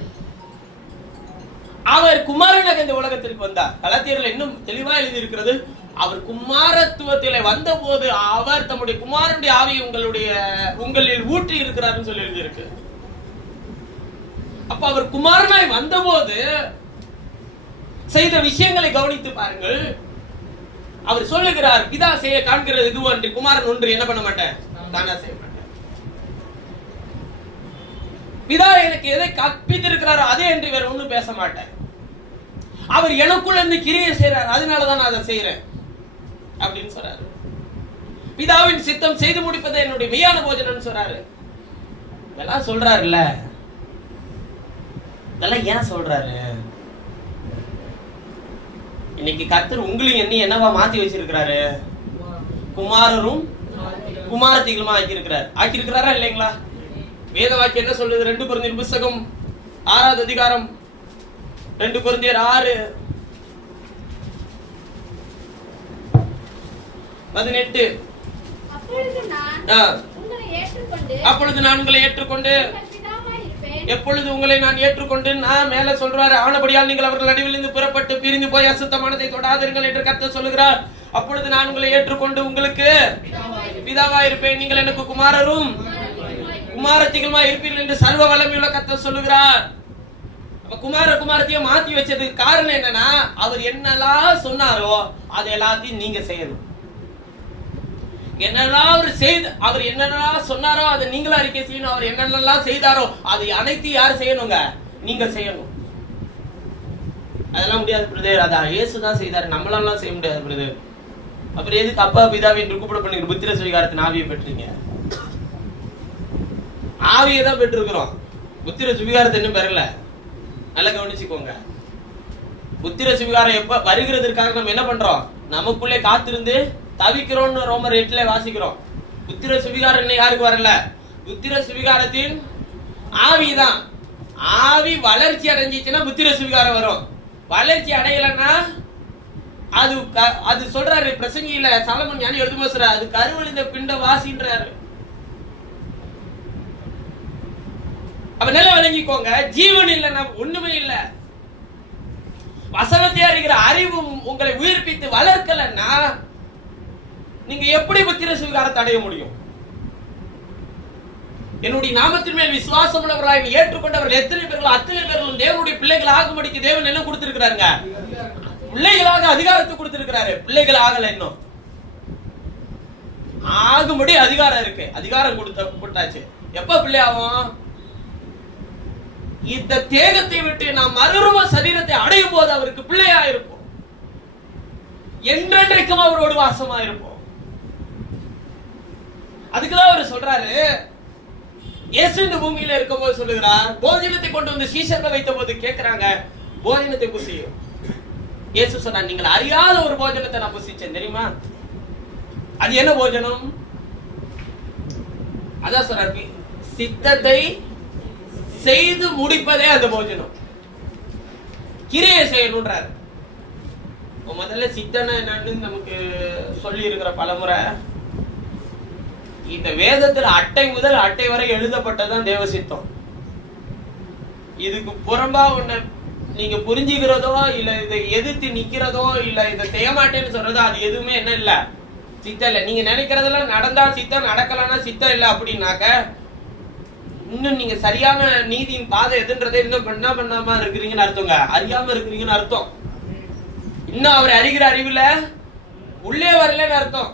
அவர் குமாரனாக இந்த உலகத்திற்கு வந்தார். கலாத்தியர்கள் இன்னும் தெளிவா எழுதி இருக்கிறது. அவர் குமாரத்துவத்திலே வந்த போது அவர் தம்முடைய குமாரனுடைய ஆவியை உங்களில் ஊற்றி இருக்கிறார்னு சொல்லி எழுதியிருக்கு. அப்ப அவர் குமாரனாய் வந்த போது செய்த விஷயங்களை கவனித்து பாருங்கள். அவர் சொல்லுகிறார், பிதா செய்ய காண்கிறது இது ஒன்று, குமாரன் ஒன்று என்ன பண்ண மாட்டேன், தானா செய்ய மாட்டேன். பிதா எனக்கு எதை கற்பித்திருக்கிறாரோ அதே என்று வேற ஒண்ணும் பேச மாட்டேன். அவர் எனக்குள்ள இருந்து கிரியை செய்யறார், அதனாலதான் நான் அதை செய்யறேன் அப்படின்னு சொல்றாரு. பிதாவின் சித்தம் செய்து முடிப்பதை என்னுடைய மெய்யான போஜனம் சொல்றாரு. இதெல்லாம் சொல்றாருல்ல, இதெல்லாம் ஏன் சொல்றாரு? இன்னைக்கு கர்த்தர் உங்களையும் என்னவா மாத்தி வச்சிருக்கிறாரு? குமாரரும் குமாரத்திகளுமா ஆக்கியிருக்கிறாரா இல்லைங்களா? வேத வாக்கியம் என்ன சொல்றது? 2 கொரிந்தியர் புத்தகம் 6வது அதிகாரம் 2 கொரிந்தியர் 6:18. அப்பொழுது நான் உங்களை ஏற்றுக்கொண்டு எப்பொழுது உங்களை நான் ஏற்றுக்கொண்டு, நான் மேல சொல்றாரு, ஆனபடியால் நீங்கள் அவர்கள் நடுவிலிருந்து புறப்பட்டு பிரிந்து போய் அசுத்தமானதை தொடாதீர்கள் என்று கர்த்தர் சொல்லுகிறார். அப்பொழுது நான் உங்களை ஏற்றுக்கொண்டு உங்களுக்கு பிதாவா இருப்பேன், நீங்கள் எனக்கு குமாரரும் குமாரத்திகளுமா இருப்பீர்கள் என்று சர்வ வல்லமையுள்ள கர்த்தர் சொல்லுகிறார். குமாரத்திய மாத்தி வச்சதுக்கு காரணம் என்னன்னா, அவர் என்னெல்லாம் சொன்னாரோ அது எல்லாத்தையும் நீங்க செய்யணும். அவர் என்னெல்லாம் சொன்னாரோ அதை நீங்களும் அறிக்கை செய்யணும். அவர் என்னென்னலாம் செய்தாரோ அதை அனைத்தையும் யார் செய்யணுங்க? நீங்க செய்யணும். அதெல்லாம் முடியாது பிரதர், அதான் இயேசுதான் செய்தாரு, நம்மளால செய்ய முடியாது பிரதர். அப்புறம் எதுக்கு அப்பா பிதாவை என்று கூப்பிடப்படுகிற புத்திர சுவிகாரத்தின் ஆவியை பெற்றீங்க? ஆவியை தான் பெற்றிருக்கிறோம், புத்திர சுவிகாரத்தை இன்னும் பெறல. நல்லா கவனிச்சுக்கோங்க. புத்திர சுவிகாரம் எப்ப வருகிறதுக்காக நம்ம என்ன பண்றோம்? நமக்குள்ளே காத்திருந்து தவிக்கிறோம்னு ரோமர் 8 வாசிக்கிறோம். புத்திர சுவிகாரம் இன்னும் யாருக்கு வரல? புத்திர சுவிகாரத்தின் ஆவிதான். ஆவி வளர்ச்சி அடைஞ்சிச்சுன்னா புத்திர சுவிகாரம் வரும். வளர்ச்சி அடையலன்னா அது சொல்றாரு பிரசங்கியில சாலமோன் ஞானி எழுதும் சொல்றாரு, அது கருவழிந்த பிண்ட வாசின்றாரு. அப்ப நல்லா விளங்கிக்கோங்க, ஜீவன் இல்லைன்னா ஒண்ணுமே இல்லை. வசனத்தை அறிகிற அறிவு உங்களை உயிர்ப்பித்து வளர்க்கலன்னா நீங்க எப்படி புத்திர சுவிகாரத்தை அடைய முடியும்? என்னுடைய நாமத்தின் மேல் விசுவாசம் உள்ளவர்களாக ஏற்றுக்கொண்டவர்கள் எத்தனை பேர்கள்? அத்தனை பேர்களும் தேவனுடைய பிள்ளைகள் ஆகும்படிக்கு தேவன் என்ன கொடுத்திருக்கிறாருங்க? பிள்ளைகளாக அதிகாரத்தை கொடுத்திருக்கிறாரு. பிள்ளைகள் ஆகல, இன்னும் ஆகும்படி அதிகாரம் இருக்கு. அதிகாரம் கொடுத்தாச்சு. எப்ப பிள்ளை ஆகும்? இந்த தேகத்தை விட்டு நாம் மறுரூப சரீரத்தை அடையும் போது அவருக்கு பிள்ளையா இருப்போம். என்றென்றைக்கும் அவரோடு வாசமா இருப்போம். அதுக்குதான் அவர் சொல்றாரு, இயேசு இந்த பூமியில இருக்கும் போது சொல்லுகிறார், போஜனத்தை கொண்டு வந்து சீஷர்கள் வைத்த போது கேட்கிறாங்க, போஜனத்தை புசியும். இயேசு சொன்னார், நீங்கள் அறியாத ஒரு போஜனத்தை நான் புசிச்சேன் தெரியுமா? அது என்ன போஜனம்? அதான் சொல்றாரு, சித்தத்தை செய்து முடிப்பதே அந்த போஜனம். கிரியை செய்யணும்ன்றாரு. முதல்ல சித்தனை என்னன்னு நமக்கு சொல்லி இருக்கிற பலமுறை, இந்த வேதத்துல அட்டை முதல் அட்டை வரை எழுதப்பட்டதான் தேவ சித்தம். இதுக்கு புறம்பா ஒண்ணு நீங்க புரிஞ்சுக்கிறதோ இல்ல இதை எதிர்த்து நிக்கிறதோ இல்ல இதை செய்ய மாட்டேன்னு சொல்றதோ அது எதுவுமே என்ன இல்ல, சித்தம் இல்ல. நீங்க நினைக்கிறதெல்லாம் நடந்தா சித்தம், நடக்கலன்னா சித்தம் இல்ல அப்படின்னாக்க இன்னும் நீங்க சரியான நீதியின் பாதை எதுன்றதை இன்னும் என்ன பண்ணாம இருக்கிறீங்கன்னு அர்த்தங்க, அறியாம இருக்கிறீங்கன்னு அர்த்தம். இன்னும் அவரை அறிகிற அறிவுல உள்ளே வரலன்னு அர்த்தம்.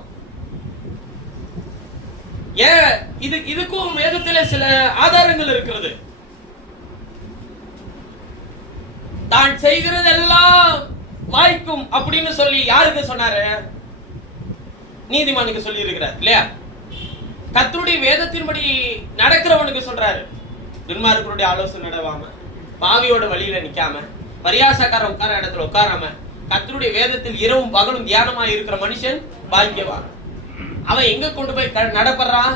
ஏன் இதுக்கும் வேதத்துல சில ஆதாரங்கள் இருக்கிறது. தான் செய்கிறதெல்லாம் வாய்க்கும் அப்படின்னு சொல்லி யாருக்கு சொன்னாரு? நீதிமானுக்கு சொல்லி இருக்கிறார் இல்லையா? கர்த்தருடைய வேதத்தின்படி நடக்கிறவனுக்கு சொல்றாரு, துன்மார்க்கருடைய ஆலோசனை நடவாம, பாவியோட வழியில நிக்காம, பரியாசக்கார உட்கார இடத்துல உட்காராம, கர்த்தருடைய வேதத்தில் இரவும் பகலும் தியானமா இருக்கிற மனுஷன் பாக்கியவான். அவன் எங்க கொண்டு போய் நடப்படுறான்?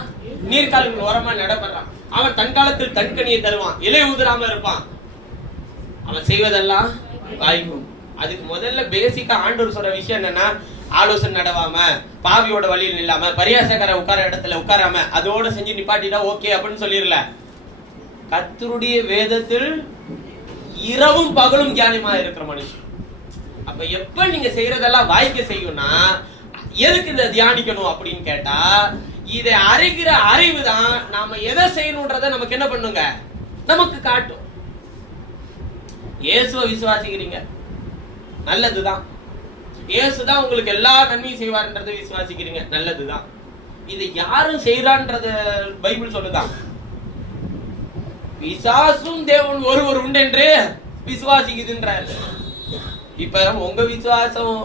நீர்கால்கள் ஓரமா நடப்படுறான். அவன் தன் காலத்தில் தன்கனியை தருவான், இலை ஊதுராம இருப்பான். அவன் செய்வதெல்லாம் வாய்க்கும். அதுக்கு முதல்ல பேசிக்கா ஆண்டவர் சொல்ற விஷயம் என்னன்னா, ஆலோசனை நடவாம, பாவியோட வழியில் இல்லாம, பரியாசக்கார உட்கார இடத்துல உட்காராம, அதோட செஞ்சு நிப்பாட்டிட்டா ஓகே அப்படின்னு சொல்லிடல. கர்த்தருடைய வேதத்தில் இரவும் பகலும் தியானமா இருக்கிற மனுஷன். அப்ப எப்ப நீங்க செய்யறதெல்லாம் வாய்க்க செய்யும்னா, எதுக்கு இதை தியானிக்கணும் அப்படின்னு கேட்டா, இதை அறிகிற அறிவு தான் நாம எதை செய்யணும்ன்றத நமக்கு என்ன பண்ணுங்க, நமக்கு காட்டும். இயேசுவை விசுவாசிக்கிறீங்க, நல்லதுதான். இயேசுதான் உங்களுக்கு எல்லா நன்மையும் செய்வார்ன்றதை விசுவாசிக்கிறீங்க, நல்லதுதான். இதை யாரும் செய்யறான்றத பைபிள் சொல்லுதான். விசுவாசும் தேவன் ஒருவர் உண்டு என்று விசுவாசிக்குதுன்றாரு. இப்ப உங்க விசுவாசம்,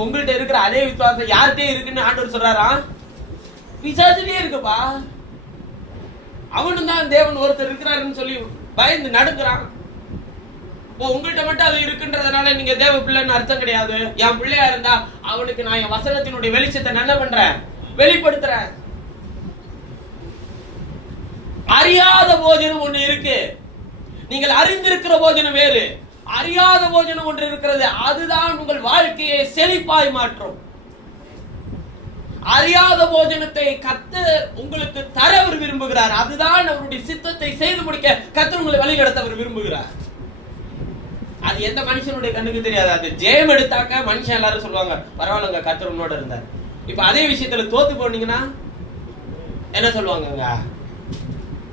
உங்கள்கிட்ட இருக்கிற அதே விசுவாசம் யார்கிட்டே இருக்குன்னு ஆண்டவர் சொல்றாரா? விசுவாசத்திலே இருக்குப்பா. அவனும் தான் தேவன் ஒருத்தர் இருக்கிறாருன்னு சொல்லி பயந்து நடுங்குறான். உங்கள்கிட்ட மட்டும் அது இருக்குன்றதுனால நீங்க தேவ பிள்ளைன்னு அர்த்தம் கிடையாது. என் பிள்ளையா இருந்தா அவனுக்கு நான் என் வசனத்தினுடைய வெளிச்சத்தை என்ன பண்றேன், வெளிப்படுத்துறேன். அறியாத போஜனம் ஒண்ணு இருக்கு, நீங்கள் அறிந்திருக்கிற போஜனம் வேறு. அறியாத போஜனம் ஒன்று இருக்கிறது, அதுதான் உங்கள் வாழ்க்கையை செழிப்பாய் மாற்றும். அறியாத போஜனத்தை கர்த்தர் உங்களுக்கு தர அவர் விரும்புகிறார். அதுதான் அவருடைய சித்தத்தை செய்து முடிக்க கர்த்தர் உங்களை வழி நடத்த அவர் விரும்புகிறார். அது எந்த மனுஷனுடைய கண்ணுக்கு தெரியாது. அது ஜெயம் எடுத்தாக்க மனுஷன் எல்லாரும் சொல்லுவாங்க, பரவாயில்லங்க கர்த்தர் உன்னோட இருந்தார். இப்ப அதே விஷயத்துல தோத்து போனீங்கன்னா என்ன சொல்லுவாங்க?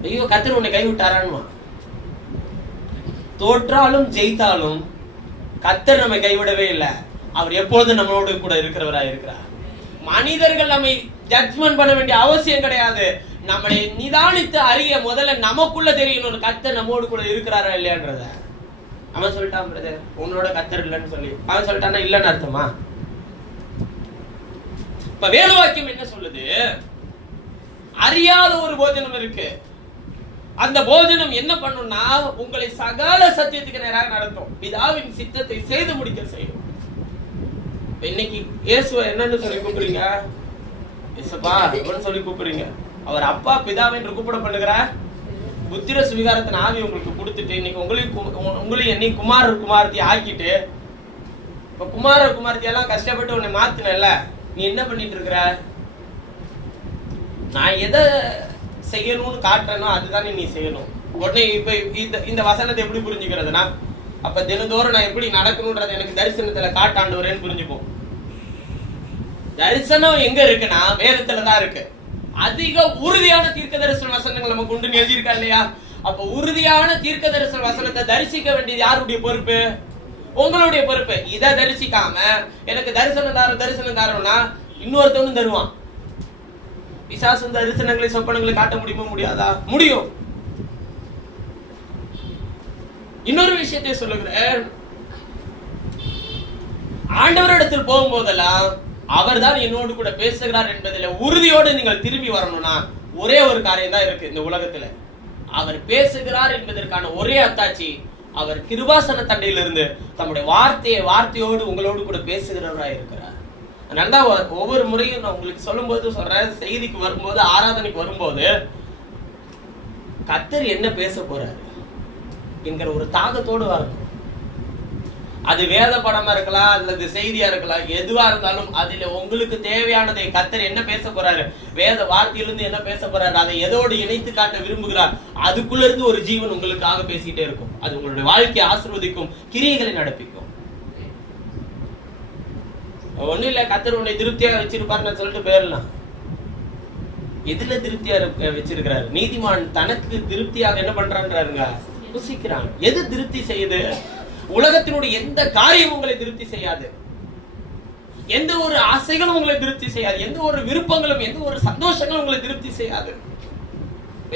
ஐயோ கர்த்தர் உன்னை கைவிட்டாரான்னு. தோற்றாலும் ஜெயித்தாலும் கர்த்தர் நம்மை கைவிடவே இல்லை. அவர் எப்பொழுதும் நம்மளோடு கூட இருக்கிறவரா இருக்கிறார். மனிதர்கள் நம்மை ஜட்ஜ்மெண்ட் பண்ண வேண்டிய அவசியம் கிடையாது. நம்மளை நிதானித்து அறிய முதல்ல நமக்குள்ள தெரியணும் கர்த்தர் நம்மோடு கூட இருக்கிறாரா இல்லையான்றத. அவன் சொல்லிட்டான் பிரதர் உன்னோட கர்த்தர் இல்லைன்னு சொல்லி, அவன் சொல்லிட்டான்னா இல்லைன்னு அர்த்தமா? இப்ப வேத வாக்கியம் என்ன சொல்லுது? அறியாத ஒரு போஜனம் இருக்கு. அந்த போஜனம் என்ன பண்ணும்னா உங்களை சகல சத்தியத்துக்கு நேராக நடத்தும், பிதாவின் சித்தத்தை செய்து முடிக்க செய்யும். இன்னைக்கு இயேசுவை என்னன்னு சொல்லி கூப்பிடுறீங்க? இயேசுப்பா அப்படின்னு சொல்லி கூப்பிடுறீங்க. அவர் அப்பா பிதாவை என்று கூப்பிட பண்ணுகிற புத்திர சுவிகாரத்தின் ஆவி உங்களுக்கு கொடுத்துட்டு இன்னைக்கு உங்களையும் என்னையும் குமாரத்தி ஆக்கிட்டு, இப்ப குமாரத்தி எல்லாம் கஷ்டப்பட்டு உன்னை மாத்தினல்ல, நீ என்ன பண்ணிட்டு இருக்கிற? நான் எதை செய்யணும்னு காட்டுறேனோ அதுதானே நீ செய்யணும். உடனே இப்ப இந்த வசனத்தை எப்படி புரிஞ்சுக்கிறதுனா, அப்ப தினந்தோறும் நான் எப்படி நடக்கணும்ன்றது எனக்கு தரிசனத்துல காட்டாண்டுவரேன்னு புரிஞ்சுப்போம். தரிசனம் எங்க இருக்குன்னா வேதத்துலதான் இருக்கு. அதிக உறுதியான தீர்க்க தரிசன வசனங்கள் நமக்கு உண்டு எழுதியிருக்கா இல்லையா? அப்ப உறுதியான தீர்க்க தரிசன வசனத்தை தரிசிக்க வேண்டியது யாருடைய பொறுப்பு? உங்களுடைய பொறுப்பு. இதை தரிசிக்காம எனக்கு தரிசனம் தாரோம்னா இன்னொருத்தவனும் தருவான். பிசாசு தரிசனங்களை சொப்பனங்களை காட்ட முடியுமா? முடியாதா? முடியும். இன்னொரு விஷயத்தை சொல்லுகிறேன், ஆண்டவரிடத்தில் போகும்போதெல்லாம் அவர் தான் என்னோடு கூட பேசுகிறார் என்பதில் உறுதியோடு நீங்கள் திரும்பி வரணும்னா ஒரே ஒரு காரியம் தான் இருக்கு இந்த உலகத்துல. அவர் பேசுகிறார் என்பதற்கான ஒரே அத்தாட்சி அவர் கிருபாசன தண்டையிலிருந்து தம்முடைய வார்த்தையோடு உங்களோடு கூட பேசுகிறவராக இருக்கிறார். அதனாலதான் ஒவ்வொரு முறையும் நான் உங்களுக்கு சொல்லும் போது சொல்றேன், செய்திக்கு வரும்போது ஆராதனைக்கு வரும்போது கர்த்தர் என்ன பேச போறாரு என்கிற ஒரு தாகத்தோடு வரணும். அது வேத படமா இருக்கலாம் அல்லது செய்தியா இருக்கலாம், எதுவா இருந்தாலும் அதுல உங்களுக்கு தேவையானதை கர்த்தர் என்ன பேச போறாரு, வேத வார்த்தையிலிருந்து என்ன பேச போறாரு, அதை எதோடு இணைத்து காட்ட விரும்புகிறார், அதுக்குள்ள இருந்து ஒரு ஜீவன் உங்களுக்காக பேசிட்டே இருக்கும். அது உங்களுடைய வாழ்க்கையை ஆசீர்வதிக்கும், கிரியைகளை நடப்பிக்கும். ஒண்ணு இல்ல, கர்த்தர் உன்னை திருப்தியாக வச்சிருப்பாருன்னு சொல்லிட்டு போயிடலாம். எதுல திருப்தியா வச்சிருக்கிறாரு? நீதிமான் தனக்கு திருப்தியாக என்ன பண்றான்றாருங்க, ருசிக்கிறான். எது திருப்தி செய்யுது? உலகத்தினுடைய எந்த காரியம் உங்களை திருப்தி செய்யாது, எந்த ஒரு ஆசைகளும் உங்களை திருப்தி செய்யாது, எந்த ஒரு விருப்பங்களும் எந்த ஒரு சந்தோஷங்களும் உங்களை திருப்தி செய்யாது.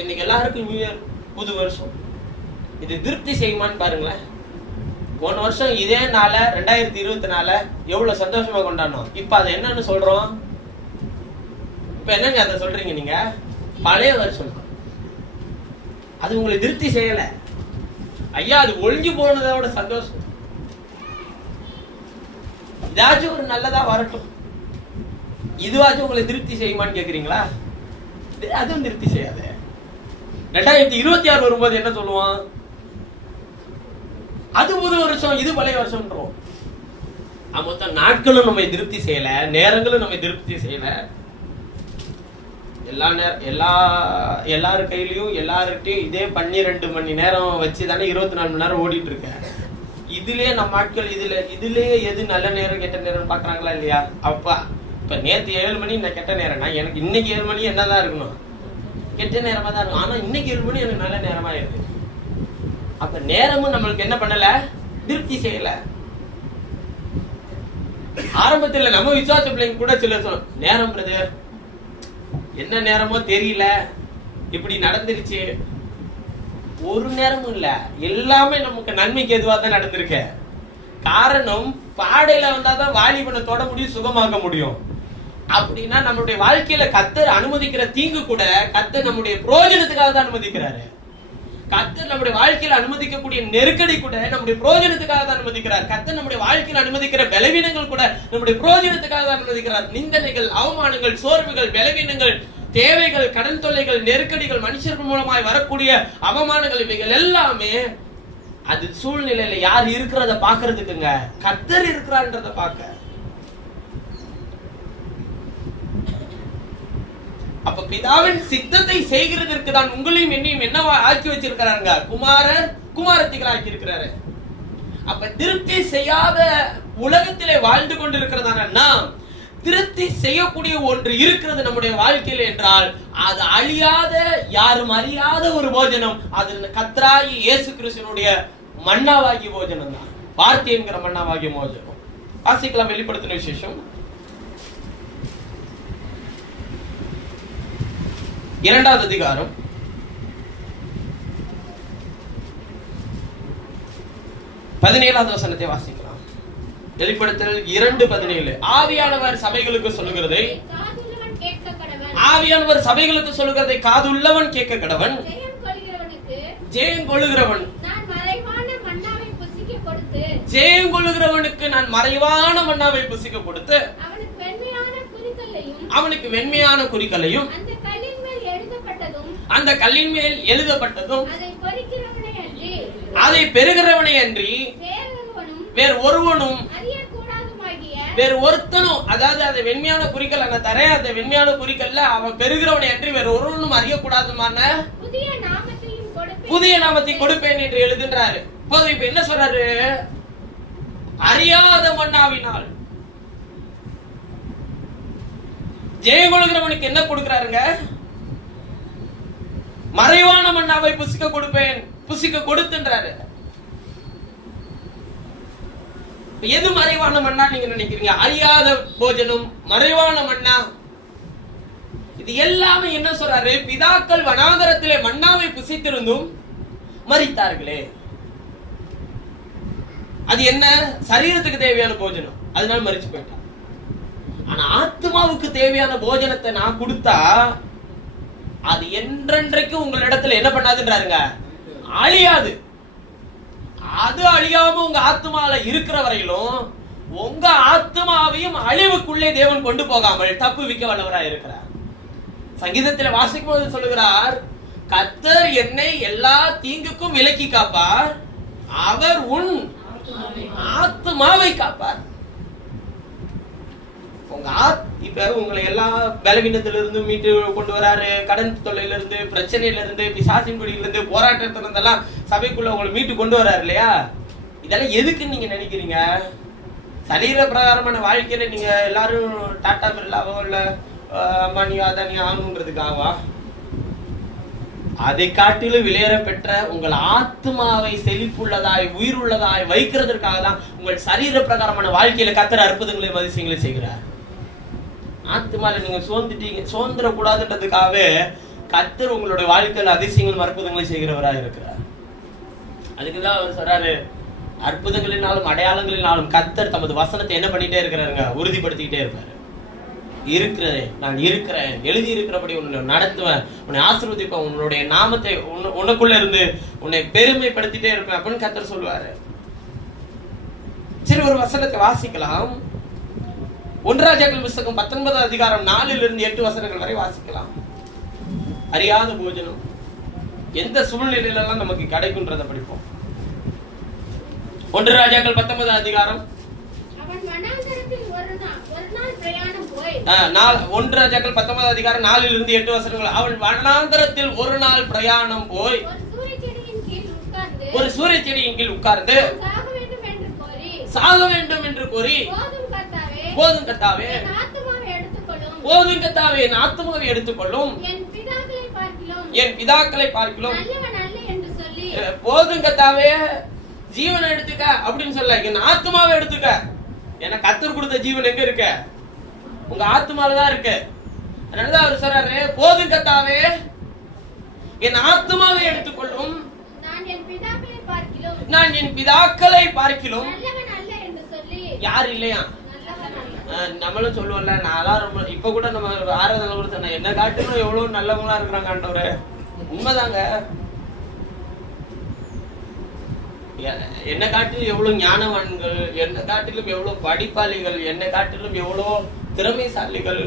இன்னைக்கு எல்லாருக்கும் நியூ இயர், புது வருஷம், இது திருப்தி செய்யுமான்னு பாருங்களேன். போன வருஷம் இதே நாள 2024 எவ்வளவு சந்தோஷமா கொண்டாடணும். இப்ப அதை என்னன்னு சொல்றோம்? இப்ப என்னங்க அதை சொல்றீங்க நீங்க? பழைய வருஷம். அது உங்களை திருப்தி செய்யல ஐயா, அது ஒழிஞ்சு போனதோட சந்தோஷம். இதாச்சும் ஒரு நல்லதா வரட்டும், இதுவாச்சும் உங்களை திருப்தி செய்யுமான்னு கேக்குறீங்களா? அதுவும் திருப்தி செய்யாது. 2026 வரும்போது என்ன சொல்லுவான்? அது புது வருஷம், இது பழைய வருஷம். மொத்தம் நாட்களும் நம்ம திருப்தி செய்யல, நேரங்களும் நம்ம திருப்தி செய்யல. எல்லாரு கையிலயும் எல்லார்கிட்டையும் இதே 12 மணி நேரம் வச்சுதானே 24 மணி நேரம் ஓடிட்டு இருக்க. இதுலயே நம்ம ஆட்கள் இதுலயே எது நல்ல நேரம் கெட்ட நேரம் பாக்குறாங்களா இல்லையா? அப்பா இப்ப நேத்து 7 மணி நான் கெட்ட நேரம்னா, எனக்கு இன்னைக்கு 7 மணி என்னதான் இருக்கணும், கெட்ட நேரமா தான் இருக்கும். ஆனா இன்னைக்கு 7 மணி எனக்கு நல்ல நேரமா இருக்கு. அப்ப நேரமும் நம்மளுக்கு என்ன பண்ணல, திருப்தி செய்யல. ஆரம்பத்துல நம்ம விசுவாச பிள்ளைங்க கூட சில சொல்லும், நேரம் பிரதர் என்ன நேரமோ தெரியல, இப்படி நடந்துருச்சு. ஒரு நேரமும் இல்ல, எல்லாமே நமக்கு நன்மைக்கு எதுவா தான் நடந்திருக்க. காரணம், பாடையில வந்தாதான் வாலிபனை தொட முடியும், சுகமாக்க முடியும். அப்படின்னா நம்மளுடைய வாழ்க்கையில கர்த்தர் அனுமதிக்கிற தீங்கு கூட கர்த்தர் நம்முடைய பிரயோஜனத்துக்காக தான் அனுமதிக்கிறாரு. கர்த்தர் நம்முடைய வாழ்க்கையில அனுமதிக்கக்கூடிய நெருக்கடி கூட நம்முடைய பிரயோஜனத்துக்காக தான் அனுமதிக்கிறார். கர்த்தர் நம்முடைய வாழ்க்கையில அனுமதிக்கிற பலவீனங்கள் கூட நம்முடைய பிரயோஜனத்துக்காக தான் அனுமதிக்கிறார். நிந்தனைகள், அவமானங்கள், சோர்வுகள், பலவீனங்கள், தேவைகள், கடன் தொல்லைகள், நெருக்கடிகள், மனுஷர்கள் மூலமாய் வரக்கூடிய அவமானங்கள், இவைகள் எல்லாமே அது சூழ்நிலையில யார் இருக்கிறத பாக்குறதுக்குங்க, கர்த்தர் இருக்கிறான்றத பாக்க. அப்ப பிதாவின் சித்தத்தை செய்கிறதற்கு தான் உங்களையும் என்னையும் என்னவா ஆக்கி வச்சிருக்கிறாங்க, குமாரர் குமாரத்திகள் ஆக்கி இருக்கிறாரு. அப்ப திருப்தி செய்யாத உலகத்திலே வாழ்ந்து கொண்டிருக்கிறதான நாம் திருப்தி செய்யக்கூடிய ஒன்று இருக்கிறது நம்முடைய வாழ்க்கையில் என்றால், அது அழியாத, யாரும் அறியாத ஒரு போஜனம். அது கர்த்தராகிய இயேசு கிறிஸ்துவினுடைய மன்னாவாகிய போஜனம் தான், வார்த்தை என்கிற மன்னாவாகிய போஜனம். வாசிக்கலாம் வெளிப்படுத்தின விசேஷம் 2வது அதிகாரம் 17வது வசனத்தை வாசிக்கலாம். வெளிப்படுத்தல் 2:17. ஆவியானவர் சபைகளுக்கு சொல்லுகிறதை காதுள்ளவன் கேட்க கடவன். ஜெயம் கொள்ளுகிறவனுக்கு நான் மறைவான மன்னாவை புசிக்க கொடுத்து அவனுக்கு வெண்மையான குறிக்கல்லையும் அந்த கல்லின் மேல் எழுதப்பட்டதும் அதை பெறுகிறவனை அன்றி வேறு ஒருவனும் வேறு ஒருத்தனும், அதாவது அதை வெண்மையான குறிக்கல் என்ன தரேன், அந்த வெண்மையான குறிக்கல்ல அவன் பெறுகிறவனை அன்றி வேறு ஒருவனும் அறியக்கூடாதுமான புதிய நாமத்தை கொடுப்பேன் என்று எழுதுன்றாரு. போது இப்ப என்ன சொல்றாரு? அறியாத மன்னாவினால் ஜெயம் கொள்கிறவனுக்கு என்ன கொடுக்கிறாருங்க? மறைவான மன்னாவை புசிக்க கொடுப்பேன், புசிக்க கொடுத்துன்றாரு. எது மறைவான மன்னா நீங்க நினைக்கிறீங்க? அறியாத போஜனம், மறைவான மன்னா, இது எல்லாமே என்ன சொல்றாரு? பிதாக்கள் வனாந்தரத்திலே மன்னாவை புசித்திருந்தும் மரித்தார்களே. அது என்ன? சரீரத்துக்கு தேவையான போஜனம், அதனால மரிச்சு போயிட்டான். ஆனா ஆத்மாவுக்கு தேவையான போஜனத்தை நான் கொடுத்தா அது என்றென்றைக்கும் உங்களிடத்துல என்ன பண்ணாதுன்றாருங்க? அழியாது. அது அழியாம உங்க ஆத்மால இருக்கிற வரையிலும் உங்க ஆத்மாவையும் அழிவுக்குள்ளே தேவன் கொண்டு போகாமல் தப்பு வைக்க வல்லவராய் இருக்கிறார். சங்கீதத்தில் வாசிக்கும் போது சொல்லுகிறார், கர்த்தர் என்னை எல்லா தீங்குக்கும் விலக்கி காப்பார், அவர் உன் ஆத்துமாவை காப்பார். இப்ப உங்களை எல்லா பலவீனத்தில இருந்து மீட்டு கொண்டு வராரு, கடன் தொல்லையில இருந்து, பிரச்சனையில இருந்து, பிசாசின் குடியில இருந்து, போராட்டத்துல இருந்தெல்லாம் சபைக்குள்ள உங்களை மீட்டு கொண்டு வராரு இல்லையா? இதெல்லாம் எதுக்குன்னு நீங்க நினைக்கிறீங்க? சரீர பிரகாரமான வாழ்க்கையில நீங்க எல்லாரும் டாடா பிர்லாவோ இல்ல அம்பானியோ அதானியோ ஆகணுன்றதுக்காகவா? அதை காட்டிலும் விலையேற பெற்ற உங்கள் ஆத்மாவை செழிப்புள்ளதாய் உயிர் உள்ளதாய் வைக்கிறதுக்காக தான் உங்கள் சரீர பிரகாரமான வாழ்க்கையில கர்த்தர் அற்புதங்களையும் அதிசயங்களையும் செய்கிறார். ஆத்மால நீங்க சோர்ந்துட கூடாதுன்றதுக்காகவே கர்த்தர் உங்களுடைய வாழ்க்கையில அதிசயங்களும் அற்புதங்களையும் செய்கிறவராக இருக்கிறார். அதுக்குதான் அவர் சொல்றாரு, அற்புதங்களினாலும் அடையாளங்களினாலும் கர்த்தர் தமது வசனத்தை என்ன பண்ணிட்டே இருக்கிறாருங்க, உறுதிப்படுத்திக்கிட்டே இருப்பாரு. இருக்கிறேன், நான் இருக்கிறேன், எழுதி இருக்கிறபடி உன்னை நடத்துவேன், உன்னை ஆசீர்வதிப்பேன், உன்னுடைய நாமத்தை உனக்குள்ள இருந்து உன்னை பெருமைப்படுத்திட்டே இருப்பேன் அப்படின்னு கர்த்தர் சொல்லுவாரு. சரி, ஒரு வசனத்தை வாசிக்கலாம். 1 ராஜாக்கள் புத்தகம் 19 அதிகாரம் 4-8 வசனங்கள் வரை வாசிக்கலாம். அறியாத போஜனம் எந்த சூழ்நிலையில எல்லாம் நமக்கு கிடைக்கும்ன்றத படிப்போம். 1 ராஜாக்கள் 19 அதிகாரம் 1 ராஜாக்கள் 19 அதிகாரம் 4-8 வசனங்கள். அவன் வனாந்தரத்தில் ஒரு நாள் பிரயாணம் போய் ஒரு சூரிய செடியின் கீழ் உட்கார்ந்து சாக வேண்டும் என்று கூறி, போதும் கர்த்தாவே, போதும் கர்த்தாவே, என் ஆத்துமாவை எடுத்துக்கொள்ளும், என் பிதாக்களை பார்க்கிலும், போதும் கர்த்தாவே ஜீவனை எடுத்துக்க அப்படின்னு சொல்ல, என் ஆத்துமாவை எடுத்துக்க. ஏன்னா கர்த்தர் கொடுத்த ஜீவன் எங்க இருக்க? உங்க ஆத்துமாலதான் இருக்கு. அதனாலதான் அவர் சொல்றாரு, போதும் கர்த்தாவே என் ஆத்துமாவை எடுத்துக்கொள்ளும், நான் என் பிதாக்களை பார்க்கிலும். யாரு இல்லையா? நம்மளும் சொல்லுவோம்ல, நான் ரொம்ப இப்ப கூட நம்ம ஆராதனை கூட சொன்ன, என்ன காட்டிலும் எவ்வளவு நல்லவங்களா இருக்கிறாங்க ஆண்டவரே. உண்மைதாங்க. என்ன காட்டிலும் எவ்வளவு ஞானவான்கள், என்ன காட்டிலும் எவ்வளவு படிப்பாளிகள், என்ன காட்டிலும் எவ்வளவு திறமைசாலிகள்.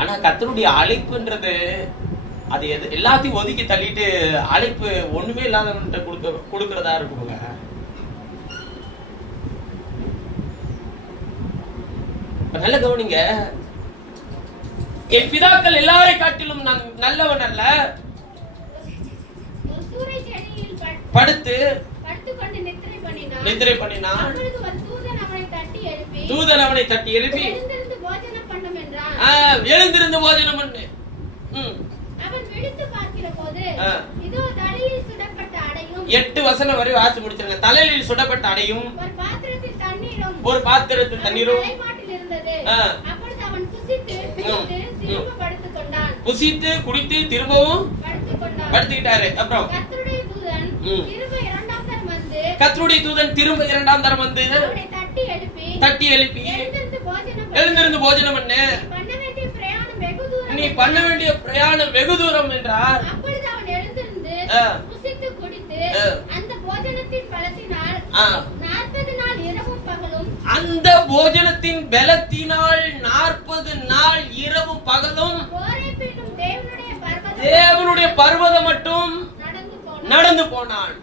ஆனா கர்த்தருடைய அழைப்புன்றது அது எல்லாத்தையும் ஒதுக்கி தள்ளிட்டு அழைப்பு ஒண்ணுமே இல்லாதவன்கிட்ட கொடுக்கறதா இருக்குங்க. நல்ல கவனிங்க, என் பிதாக்கள் எல்லாரை காட்டிலும் நான் நல்லவன் அல்ல. படுத்து நித்திரை பண்ணினான். தூதன் அவனை தட்டி எழுப்பி எழுந்திருந்து போஜனம் பண்ணு. அவன் விழித்து பார்க்கிற போது இதோ தலையில் சுடப்பட்ட அடையும். 8 வசனம் வரை வாசி முடிச்சிருங்க. தலையில் சுடப்பட்ட அடையும் ஒரு பாத்திரத்தில் தண்ணீரும் இருந்தது. அப்பொழுது அவன் புசித்து திரும்ப படுத்துக் கொண்டான். புசித்து குடித்து திரும்பவும் படுத்துக்கிட்டாரு. அப்புறம் கர்த்தருடைய தூதன் திரும்ப இரண்டாம் தரம் வந்து அவனை தட்டி எழுப்பி எழுந்திருந்து போஜனம் பண்ணு, நீ பண்ண வேண்டிய பிரயாணம் வெகு தூரம் என்றார். அப்பொழுது அவன் எழுந்திருந்து புசித்து குடித்து அந்த போஜனத்தின் பலத்தினால் 40 நாள் இரவும் பகலும், அந்த போஜனத்தின் பலத்தினால் 40 நாள் இரவும் பகலும் தேவனுடைய பர்வதம் மட்டும் நடந்து போனான்.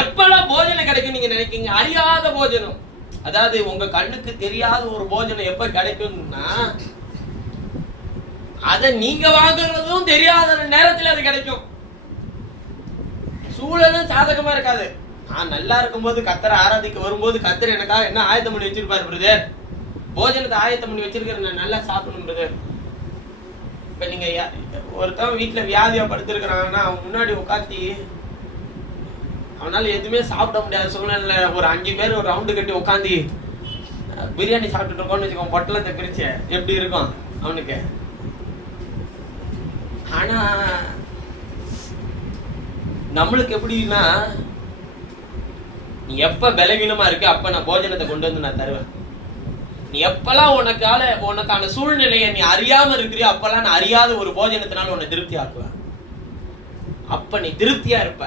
எப்பெல்லாம் போஜனம் கிடைக்கும் நீங்க நினைக்கீங்க? அறியாத போஜனம், அதாவது உங்க கண்ணுக்கு தெரியாத ஒரு போஜனம் எப்ப கிடைக்கும்னா, அத நீங்க வாங்குறதும் தெரியாத நேரத்துல அது கிடைக்கும். சூழலும் சாதகமா இருக்காது. நான் நல்லா இருக்கும் போது கர்த்தரை ஆராதிக்க வரும்போது கர்த்தர் எனக்காக என்ன ஆயத்தம் பண்ணி வச்சிருப்பாரு பிரதர், போஜனத்தை ஆயத்தம் பண்ணி வச்சிருக்கிற, நான் நல்லா சாப்பிடணும் பிரதர். இப்ப நீங்க ஒருத்தன் வீட்டுல வியாதியா படுத்திருக்கிறாங்கன்னா அவன் முன்னாடி உட்காந்து அவனால எதுவுமே சாப்பிட முடியாத சூழ்நிலை ஒரு 5 பேர் ஒரு ரவுண்டு கட்டி உட்காந்து பிரியாணி சாப்பிட்டுட்டு இருக்கோம்னு வச்சுக்கோங்க, பொட்டலத்தை பிரிச்சு எப்படி இருக்கும் அவனுக்கு? ஆனா நம்மளுக்கு எப்படின்னா, நீ எப்ப பலவீனமா இருக்கு அப்ப நான் போஜனத்தை கொண்டு வந்து நான் தருவேன். நீ எப்பெல்லாம் உனக்கான சூழ்நிலையை நீ அறியாம இருக்கிறியோ அப்பெல்லாம் நான் அறியாத ஒரு போஜனத்தினால உன்னை திருப்தி ஆக்குவேன். அப்ப நீ திருப்தியா இருப்ப.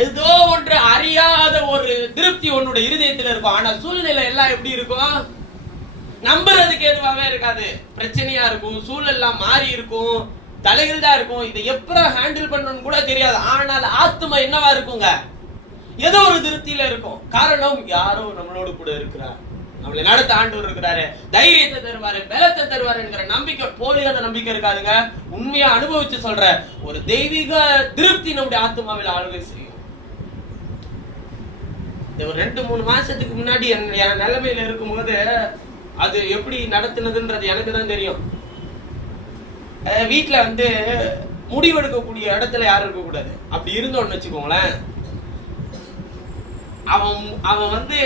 ஏதோ ஒன்று அறியாத ஒரு திருப்தி உன்னுடைய இருதயத்துல இருக்கும். ஆனா சூழ்நிலை எல்லாம் எப்படி இருக்கும்? நம்புறதுக்கு எதுவாகவே இருக்காது. பிரச்சனையா இருக்கும், சூழல்லாம் மாறி இருக்கும், தலைகள் தான் இருக்கும். இதை எப்படி ஹேண்டில் பண்ணணும்னு கூட தெரியாது. ஆனால் ஆத்மா என்னவா இருக்குங்க? ஏதோ ஒரு திருப்தியில இருக்கும். காரணம், யாரோ நம்மளோடு கூட இருக்கிறார், நம்மளை நடத்த ஆண்டவர் இருக்கிறாரு, தைரியத்தை தருவாரு, பலத்தை தருவாரு என்கிற நம்பிக்கை. போலியான நம்பிக்கை இருக்காதுங்க. உண்மையா அனுபவிச்சு சொல்ற ஒரு தெய்வீக திருப்தி நம்முடைய ஆத்மாவில் ஆளுகை செய்யும். ஒரு 2-3 மாசத்துக்கு முன்னாடி என் நிலைமையில இருக்கும்போது அது எப்படி நடத்துனதுன்றது எனக்கு தான் தெரியும். வீட்டுல வந்து முடிவெடுக்கக்கூடிய இடத்துல யாரும் இருக்க கூடாது. அப்படி இருந்தோன்னு வச்சுக்கோங்களேன், அவன் வந்து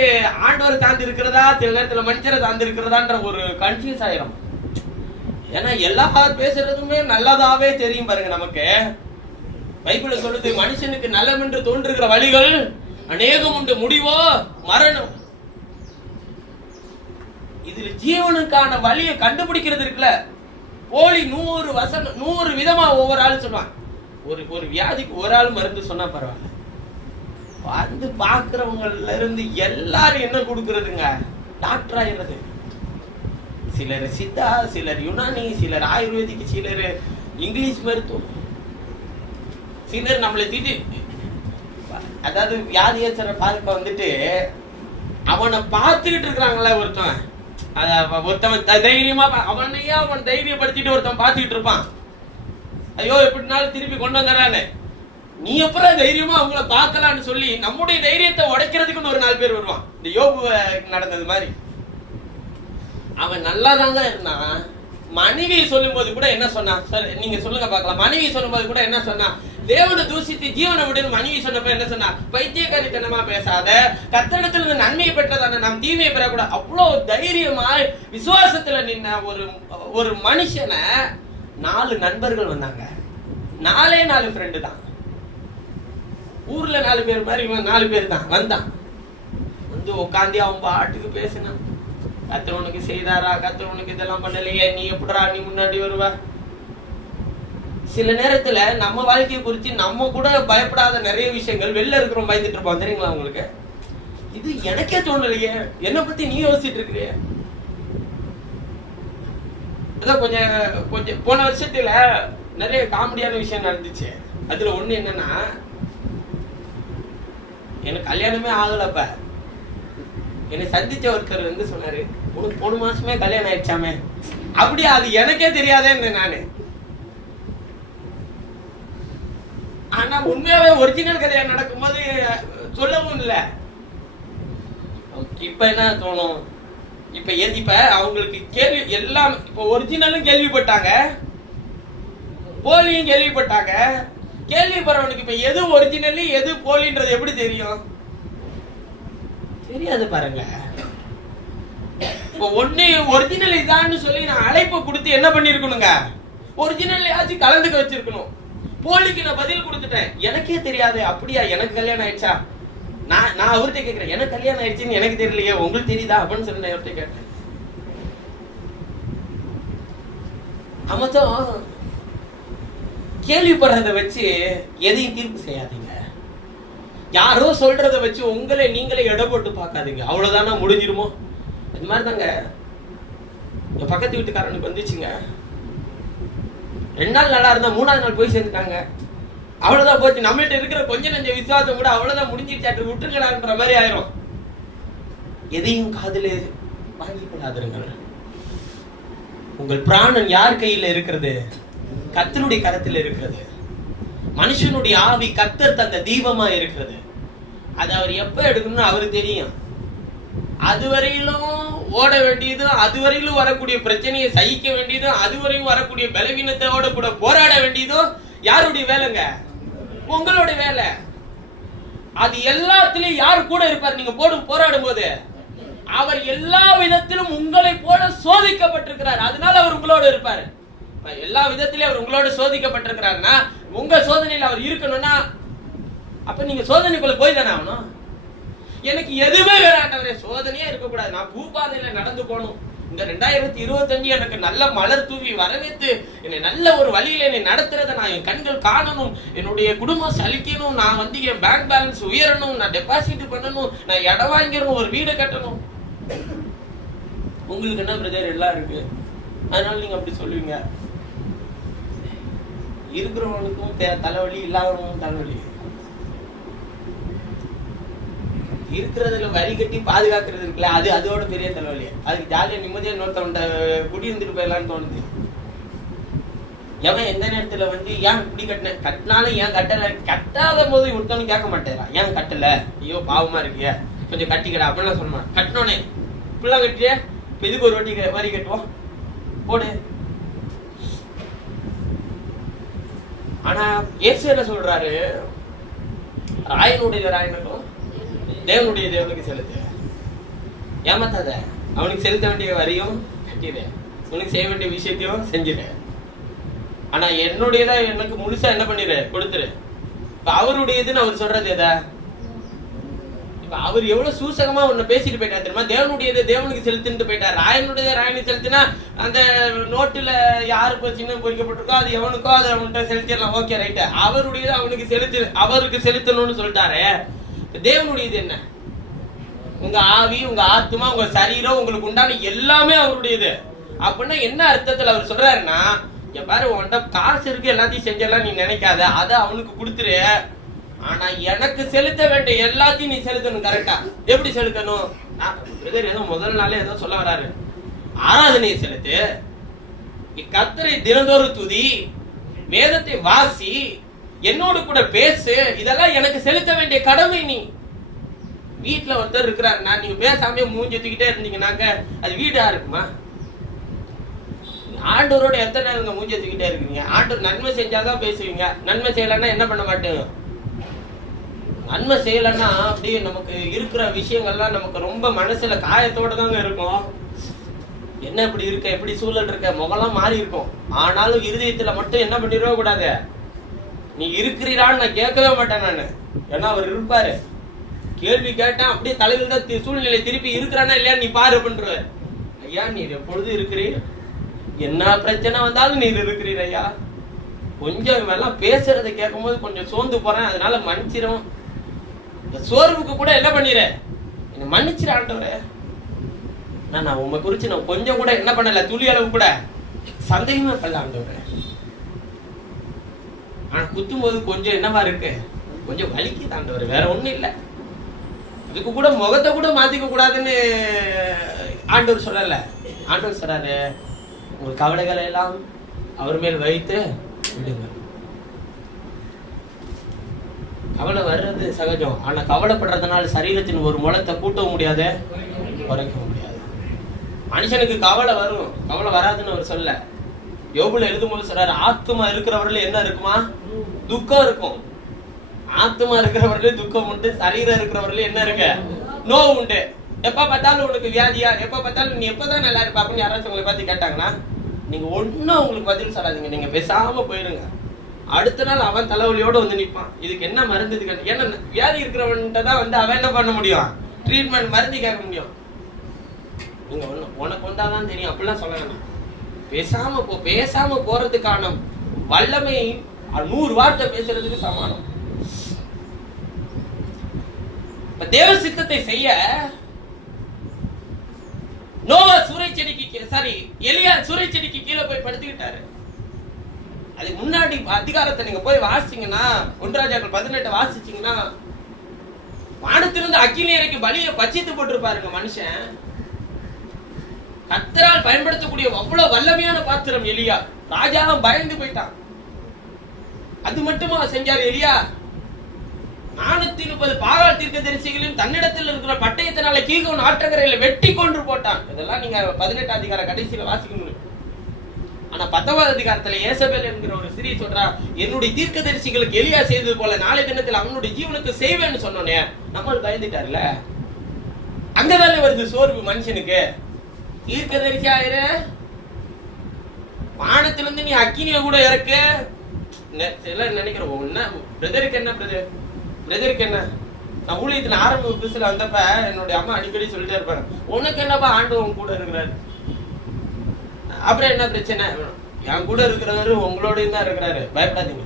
ஆண்டவரை தாண்டி இருக்கிறதா, சில நேரத்துல மனுஷரை தாண்டி இருக்கிறதான்ற ஒரு கன்ஃபியூஸ் ஆயிரும். ஏன்னா எல்லா பேசுறதுமே நல்லதாவே தெரியும் பாருங்க. நமக்கு பைபிள் சொல்லுது, மனுஷனுக்கு நலம் என்று தோன்றுகிற வழிகள் அநேகம் உண்டு, முடிவோ மரணம். இதுல ஜீவனுக்கான வழியை கண்டுபிடிக்கிறது இருக்குல்ல, போலி 100 விதமா ஒவ்வொரு ஆளும் சொல்லுவான். ஒரு வியாதிக்கு ஒரு ஆள் மருந்து சொன்னா பரவாயில்ல, வந்து பாக்குறவங்கல இருந்து எல்லாரும் என்ன கொடுக்கறதுங்க? டாக்டர் ஆயிடுறது. சிலர் சித்தா, சிலர் யுனானி, சிலர் ஆயுர்வேதிக், சிலர் இங்கிலீஷ் மருத்துவம், சிலர் நம்மளை திட்டி, அதாவது வியாதியேசரை பார்க்க வந்துட்டு அவனை பார்த்துக்கிட்டு இருக்கிறாங்களே ஒருத்தவன் தைரியமா அவனையா அவன் தைரியப்படுத்திட்டு ஒருத்தன் பார்த்துக்கிட்டு இருப்பான். ஐயோ எப்படினாலும் திருப்பி கொண்டு வந்துறானே, நீ எப்பறம் தைரியமா அவங்கள பார்க்கலான்னு சொல்லி நம்முடைய தைரியத்தை உடைக்கிறதுக்குன்னு ஒரு 4 பேர் வருவான். இந்த யோபு நடந்தது மாதிரி. அவன் நல்லா தாங்க இருந்தான். மனைவி சொல்லும் போது கூட என்ன சொன்னா? சார் நீங்க சொல்லுங்க பார்க்கலாம். மனைவி சொல்லும் போது கூட என்ன சொன்னா? தேவனை தூசித்து ஜீவனை விடுன்னு மனைவி சொன்னப்ப என்ன சொன்னா? பைத்தியக்காரித்தனமா பேசாத, கர்த்தரிடத்துல நன்மையை பெற்றதான நாம் தீமையை பெறக்கூடாது. அவ்வளவு தைரியமா விசுவாசத்துல நின்ன ஒரு மனுஷனை 4 நண்பர்கள் வந்தாங்க. 4 ஃப்ரெண்டு தான். ஊர்ல 4 பேர் மாதிரி இவன் 4 பேர் தான் வந்தான். வந்து உட்காந்து அவன் பாட்டுக்கு பேசினான். கர்த்தர் உனக்கு செய்தாரா, கர்த்தர் உனக்கு இதெல்லாம் பண்ணலையே, நீ எப்படா நீ முன்னாடி வருவ? சில நேரத்துல நம்ம வாழ்க்கையை குறிச்சு நம்ம கூட பயப்படாத நிறைய விஷயங்கள் வெளில இருக்கிறோம் பயந்துட்டு இருப்போம். தெரியுங்களா உங்களுக்கு? இது எனக்கே தோணலையே, என்னை பத்தி நீ யோசிச்சுட்டு இருக்கிறிய. அதான் கொஞ்சம் போன வருஷத்துல நிறைய காமெடியான விஷயம் நடந்துச்சு. அதுல ஒண்ணு என்னன்னா, எனக்கு கல்யாணமே ஆகலப்ப என்னை சந்திச்ச ஒருத்தர் வந்து சொன்னாரு, உனக்கு 3 மாசமே கல்யாணம் ஆயிடுச்சாமே. அப்படியே அது எனக்கே தெரியாதேன்னு நானு. ஆனா உண்மையாவே ஒரிஜினல் கல்யாணம் நடக்கும்போது சொல்லவும் இல்லை. இப்ப என்ன தோணும்? இப்ப அவங்களுக்கு கேள்வி எல்லாம், இப்ப ஒரிஜினலும் கேள்விப்பட்டாங்க, போலியும் கேள்விப்பட்டாங்க. கேள்விப்படுறவனுக்கு இப்ப எது ஒரிஜினல் எது போலின்றது எப்படி தெரியும்? தெரியாது பாருங்க. இப்ப ஒண்ணு ஒரிஜினல் இதான்னு சொல்லி நான் அழைப்பு கொடுத்து என்ன பண்ணிருக்கணுங்க? ஒரிஜினல் கலந்துக்க வச்சிருக்கணும். போலிக்கு நான் பதில் கொடுத்துட்டேன், எனக்கே தெரியாது. அப்படியா, எனக்கு கல்யாணம் ஆயிடுச்சா? நான் அவர்கிட்ட கேட்கிறேன், எனக்கு கல்யாணம் ஆயிடுச்சுன்னு எனக்கு தெரியலையே, உங்களுக்கு தெரியுதா அப்படின்னு சொல்லி நான் அவர்கிட்ட கேட்டேன். அமத்தம் கேள்விப்படுறத வச்சு எதையும் தீர்ப்பு செய்யாதீங்க. யாரோ சொல்றத வச்சு உங்களை நீங்களே எடை போட்டு பார்க்காதீங்க. அவ்வளவுதானா முடிஞ்சிருமோ? அது மாதிரிதாங்க என் பக்கத்து வீட்டுக்காரனுக்கு வந்துச்சுங்க. 2 நாள் நல்லா இருந்தா 3ஆவது நாள் போய் சேர்ந்துட்டாங்க. அவ்வளவுதான் போச்சு. நம்மள்ட்ட இருக்கிற கொஞ்சம் நெஞ்ச விசுவாசம் கூட அவ்வளவுதான் முடிஞ்சிருச்சாட்டு விட்டுருக்கலான்ற மாதிரி ஆயிரும். எதையும் காதுல வாங்கி கொள்ளாதீர்கள். உங்கள் பிராணன் யார் கையில இருக்கிறது? கர்த்தருடைய கரத்தில் இருக்கிறது. மனுஷனுடைய ஆவி கர்த்தர் தந்த தீபமா இருக்கிறது. அது அவர் எப்ப எடுக்கணும்னு அவருக்கு தெரியும். அதுவரையிலும் ஓட வேண்டியதும், அதுவரையிலும் வரக்கூடிய பிரச்சனையை சகிக்க வேண்டியதும், அதுவரையும் வரக்கூடிய பலவீனத்தோட கூட போராட வேண்டியதும் யாருடைய வேலைங்க? உங்களுடைய வேலை. அது எல்லாத்திலையும் யார் கூட இருப்பார்? நீங்க போராடும் போது அவர் எல்லா விதத்திலும் உங்களை போல சோதிக்கப்பட்டிருக்கிறார். அதனால அவர் உங்களோட இருப்பாரு. எல்லா விதத்திலும் அவர் உங்களோட சோதிக்கப்பட்டிருக்கிறாருன்னா, உங்க சோதனையில அவர் இருக்கணும்னா அப்ப நீங்க சோதனைக்குள்ள போய் தானே ஆகணும். எனக்கு எதுவுமே வேறாட்டவரே, சோதனையே இருக்கக்கூடாது, நான் பூபாதையில நடந்து போகணும். இந்த 2025 எனக்கு நல்ல மலர் தூவி வரவேற்று என்னை நல்ல ஒரு வழியில என்னை நடத்துறத நான் என் கண்கள் காணணும். என்னுடைய குடும்பம் சலிக்கணும். நான் வந்து என் பேங்க் பேலன்ஸ் உயரணும். நான் டெபாசிட் பண்ணணும். நான் இடம் வாங்கிடணும். ஒரு வீடு கட்டணும். உங்களுக்கு என்ன பிரதர் எல்லாம் இருக்கு, அதனால நீங்க அப்படி சொல்லுவீங்க. இருக்கிறவனுக்கும் தலைவலி, இல்லாதவனுக்கும் தலைவலி. இருக்கிறதுல வரி கட்டி பாதுகாக்கிறது இருக்குல்ல, அது அதோட பெரிய தலைவலி. அதுக்கு ஜாலியா நிம்மதியா இன்னொருத்தவன்ட்ட குடி இருந்துட்டு போயிடலான்னு தோணுது. எவன் எந்த நேரத்துல ஏன் குடி கட்டினாலும் ஏன் கட்டாத போது ஒருத்தவனும் கேட்க மாட்டேறான். ஏன் கட்டல, ஐயோ பாவமா இருக்கிய, கொஞ்சம் கட்டிக்கடா அப்படிலாம் சொல்லுவான். கட்டினோனே இப்படிலாம் கட்டிய, இப்ப இதுக்கு ஒரு வரி கட்டுவோம் போடு. ஆனா இயேசு என்ன சொல்றாரு, ராயனுடைய ராயனுக்கும் தேவனுடைய தேவனுக்கு செலுத்து. ஏமாத்தாத, அவனுக்கு செலுத்த வேண்டிய வரியும் கட்டிடு, உனக்கு செய்ய வேண்டிய விஷயத்தையும் செஞ்சிடு. ஆனா என்னுடையதா எனக்கு முழுசா என்ன பண்ணிடு, கொடுத்துரு. இப்ப அவருடையதுன்னு அவர் சொல்றது எதா? இப்ப அவர் எவ்வளவு சூசகமா ஒண்ணு பேசிட்டு போயிட்டார் தெரியுமா? தேவனுடையது தேவனுக்கு செலுத்துட்டு போயிட்டார். ராயனுடைய ராயனுக்கு செலுத்தினா அந்த நோட்டுல யாருக்கு சின்ன பொறிக்கப்பட்டிருக்கோ அது எவனுக்கோ அதை அவன்கிட்ட செலுத்திடலாம். Okay right. அவருடையது அவனுக்கு அவருக்கு செலுத்தணும்னு சொல்லிட்டாரு. தேவனுடையது என்ன? உங்க ஆவி, உங்க ஆத்மா, உங்க சரீரம், உங்களுக்கு உண்டான எல்லாமே அவருடையது. அப்படின்னா என்ன அர்த்தத்துல அவர் சொல்றாருன்னா, பாரு உன்கிட்ட காசு இருக்கு எல்லாத்தையும் செஞ்செல்லாம் நீ நினைக்காத, அதை அவனுக்கு கொடுத்துரு. ஆனா எனக்கு செலுத்த வேண்டிய எல்லாத்தையும் நீ செலுத்தணும். கரெக்டா? எப்படி செலுத்தணும்? ஏதோ முதல் நாளே ஏதோ சொல்ல வராரு. ஆராதனையை செலுத்து, கர்த்தரை தினந்தோறும் துதி, வேதத்தை வாசி, என்னோடு கூட பேசு. இதெல்லாம் எனக்கு செலுத்த வேண்டிய கடமை. நீ வீட்டுல ஒருத்தர் இருக்கிறாருன்னா நீங்க பேசாம மூஞ்சி தூக்கிட்டே இருந்தீங்கன்னாக்க அது வீடா இருக்குமா? ஆண்டவரோட எத்தனை நேரம் மூஞ்சி தூக்கிட்டே இருக்கீங்க? ஆண்டவர் நன்மை செஞ்சாதான் பேசுவீங்க, நன்மை செய்யலன்னா என்ன பண்ண மாட்டேங்க. நன்மை செய்யலன்னா அப்படியே நமக்கு இருக்கிற விஷயங்கள்லாம் நமக்கு ரொம்ப மனசுல காயத்தோட தாங்க இருக்கும். என்ன இப்படி இருக்க, எப்படி சூழல் இருக்க, முகலாம் மாறி இருக்கும். ஆனாலும் இருதயத்துல மட்டும் என்ன பண்ணிடவே கூடாது, நீ இருக்கிறீரான்னு நான் கேட்கவே மாட்டேன் நானு. ஏன்னா அவர் இருப்பாரு. கேள்வி கேட்டேன் அப்படியே தலைவில் தான் சூழ்நிலை திருப்பி இருக்கிறானா இல்லையா நீ பாரு பண்ற. ஐயா நீர் எப்பொழுது இருக்கிறீர், என்ன பிரச்சனை வந்தாலும் நீர் இருக்கிறீர் ஐயா. கொஞ்சம் எல்லாம் பேசுறதை கேட்கும் போது கொஞ்சம் சோர்ந்து போறேன், அதனால மன்னிச்சிரும். இந்த சோர்வுக்கு கூட என்ன பண்ணிடுற, என்ன மன்னிச்சிட ஆண்டவரே. நான் உண்மை குறிச்சு நான் கொஞ்சம் கூட என்ன பண்ணல, துளி அளவு கூட சந்தேகமே பண்ணல ஆண்டவரே. ஆனா குத்தும் போது கொஞ்சம் என்னவா இருக்கு, கொஞ்சம் வலிக்கு ஆண்டவரே, வேற ஒண்ணும் இல்லை. அதுக்கு கூட முகத்தை கூட மாத்திக்க கூடாதுன்னு ஆண்டவர் சொல்லல. ஆண்டவர் சொல்றாரு, உங்கள் கவலைகளை எல்லாம் அவர் மேல் வைத்து விடுங்க. கவலை வர்றது சகஜம். ஆனா கவலைப்படுறதுனால சரீரத்தின் ஒரு முளத்தை கூட்டவும் முடியாது, குறைக்கவும் முடியாது. மனுஷனுக்கு கவலை வரும், கவலை வராதுன்னு அவர் சொல்ல. யோபுல எழுதும்போது சொல்றாரு, ஆத்துமா இருக்கிறவர்கள் என்ன இருக்குமா, துக்கம் இருக்கும். ஆத்துமா இருக்கிறவர்களே துக்கம் உண்டு, சரீரம் இருக்கிறவர்களே என்ன இருக்கு, நோவு உண்டு. எப்ப பார்த்தாலும் உனக்கு வியாதியா, எப்ப பார்த்தாலும் நீ எப்பதான் நல்லா இருப்ப அப்படின்னு யாராச்சும் உங்களை பார்த்து கேட்டாங்கன்னா நீங்க ஒன்னும் உங்களுக்கு பதில் சொல்லாதீங்க, நீங்க பேசாம போயிருங்க. அடுத்த நாள் அவன் தலைவலியோட வந்து நிற்பான். இதுக்கு என்ன மருந்து, இதுக்கு ஏன்னா வியாதி இருக்கிறவன்கிட்ட தான் அவன் என்ன பண்ண முடியும், ட்ரீட்மெண்ட் மருந்து கேட்க முடியும். நீங்க உனக்கு வந்தாதான் தெரியும் அப்படிலாம் சொல்ல வேணாம். பேசாம போ. பேசாம போறதுக்கான வல்லமை 100 வார்த்தை பேசுறதுக்கு சமானம். தேவ சித்தத்தை செய்ய நோவா சூறை செடிக்கு எலியா சூறை செடிக்கு கீழே போய் படுத்துக்கிட்டாரு. அதுக்கு முன்னாடி அதிகாரத்தை நீங்க போய் வாசிச்சீங்கன்னா, 1 ராஜாக்கள் 18 வாசிச்சீங்கன்னா, வானத்திலிருந்து அக்கினி இறக்கி பலியை பட்சித்து போட்டிருப்பாருங்க மனுஷன். கர்த்தரால் பயன்படுத்தக்கூடிய அவ்வளவு வல்லமையான பாத்திரம் எலியா. ராஜாவும் பயந்து போயிட்டான். அது மட்டுமா செஞ்சாரு எலியா? 430 பாகால் தீர்க்கதரிசிகளையும் தன்னிடத்தில் இருக்கிற பட்டயத்தினால கீகோன் ஆற்றங்கரையில வெட்டி கொன்று போட்டான். இதெல்லாம் நீங்க 18 அதிகார கடைசியில வாசிக்க முடியும். ஆனா 10வது அதிகாரத்துல ஏசபேல் என்கிற ஒரு ஸ்திரீ சொல்றா, என்னுடைய தீர்க்கதரிசிகளுக்கு எலியா செய்தது போல நாளை தினத்தில் அவனுடைய ஜீவனுக்கு செய்வேன்னு சொன்னோன்னே நம்ம பயந்துட்டாருல. அங்கதானே வருது சோர்வு மனுஷனுக்கு. தீர்க்கதரிசி ஆயிரு, வானத்திலிருந்து நீ அக்கினிய கூட இறக்க நினைக்கிறோம். பிரதருக்கு என்ன, பிரதருக்கு என்ன, நான் ஊழியத்துல ஆரம்ப புதுசுல வந்தப்ப என்னுடைய அம்மா அடிக்கடி சொல்லிட்டே இருப்பாங்க, உனக்கு என்னப்பா ஆண்டவன் கூட இருக்கிறாரு, அப்புறம் என்ன பிரச்சனை, என் கூட இருக்கிறவரு உங்களோடய தான் இருக்கிறாரு, பயப்படாதீங்க.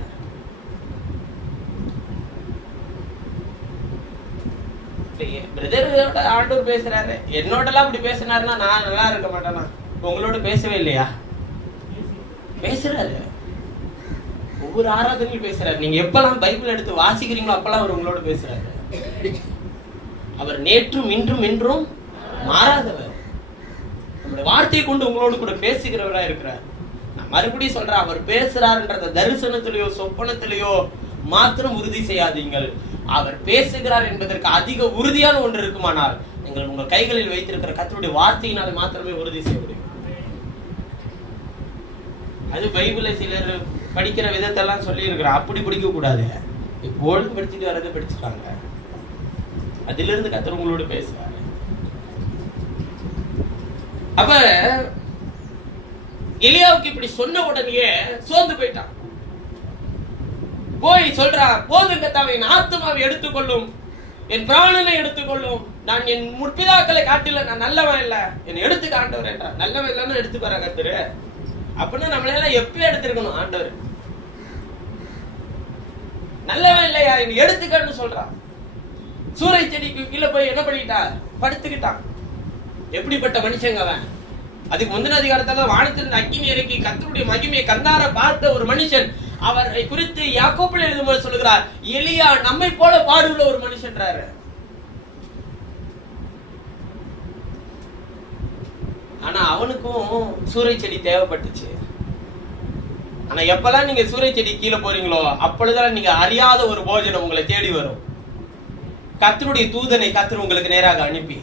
பிரதரோட ஆண்டவர் பேசுறாரு, என்னோட எல்லாம் இப்படி பேசினாருன்னா நான் நல்லா இருக்க மாட்டேனா? உங்களோட பேசவே இல்லையா? பேசுறாரு, ஒவ்வொரு ஆராதனையும் பேசுறாரு. நீங்க எப்பெல்லாம் பைபிள் எடுத்து வாசிக்கிறீங்களோ அப்பெல்லாம் அவர் உங்களோட பேசுறாரு. அவர் நேற்றும் இன்றும் என்றும் மாறாதவர். நம்முடைய வார்த்தையை கொண்டு உங்களோடு கூட பேசுகிறவரா இருக்கிறார். நான் மறுபடியும் சொல்றேன், அவர் பேசுறாருன்றத தரிசனத்திலேயோ சொப்பனத்திலேயோ மாத்திரம் உறுதி செய்யாதீங்கள். அவர் பேசுகிறார் என்பதற்கு அதிக உறுதியான ஒன்று இருக்குமானால் நீங்கள் உங்கள் கைகளில் வைத்திருக்கிற கர்த்தருடைய வார்த்தையினால் மாத்திரமே உறுதி செய்ய முடியும். அது பைபிளை சிலர் படிக்கிற விதத்தெல்லாம் சொல்லி இருக்கிறார். அப்படி படிக்க கூடாது, ஒழுங்கு படிச்சுட்டு வரதை படிச்சுட்டாங்க. அதிலிருந்து கர்த்தர் உங்களோட பேசுறாரு. அப்ப எலியாவுக்கு இப்படி சொன்ன உடனே சோர்ந்து போயிட்டான். போய் சொல்றா, போதும் கர்த்தாவே, என் ஆத்துமாவை எடுத்துக்கொள்ளும், என் பிராணனை எடுத்துக்கொள்ளும். நான் என் முற்பிதாக்களை காட்டில நான் நல்லவன் இல்ல, என்னை எடுத்துக்க ஆண்டவர் என்றார். நல்லவன் இல்லன்னு எடுத்துப்பாரா கர்த்தர்? அப்படின்னா நம்மளெல்லாம் எப்பயும் எடுத்திருக்கணும். ஆண்டவர் நல்லவன் இல்லையா, என்னை எடுத்துக்கன்னு சொல்றான். சூறை செடிக்கு கீழே போய் என்ன பண்ணிட்டா? படுத்துக்கிட்டான். எப்படிப்பட்ட மனுஷங்க அவன்? அதுக்கு முந்தின அதிகாரத்துல வானத்திலிருந்து அக்கினி இறக்கி கர்த்தருடைய மகிமையை கண்ணார பார்த்த ஒரு மனுஷன். அவரை குறித்து யாக்கோபில் எழுதும்போது சொல்லுகிறார், எலியா நம்மை போல பாடுள்ள ஒரு மனுஷன்றாரு. ஆனா அவனுக்கும் சூறை செடி தேவைப்பட்டுச்சு. ஆனா எப்பெல்லாம் நீங்க சூறை செடி கீழே போறீங்களோ அப்பொழுதுதான் நீங்க அறியாத ஒரு போஜனம் உங்களை தேடி வரும். கர்த்தருடைய தூதனை கர்த்தர் உங்களுக்கு நேராக அனுப்பி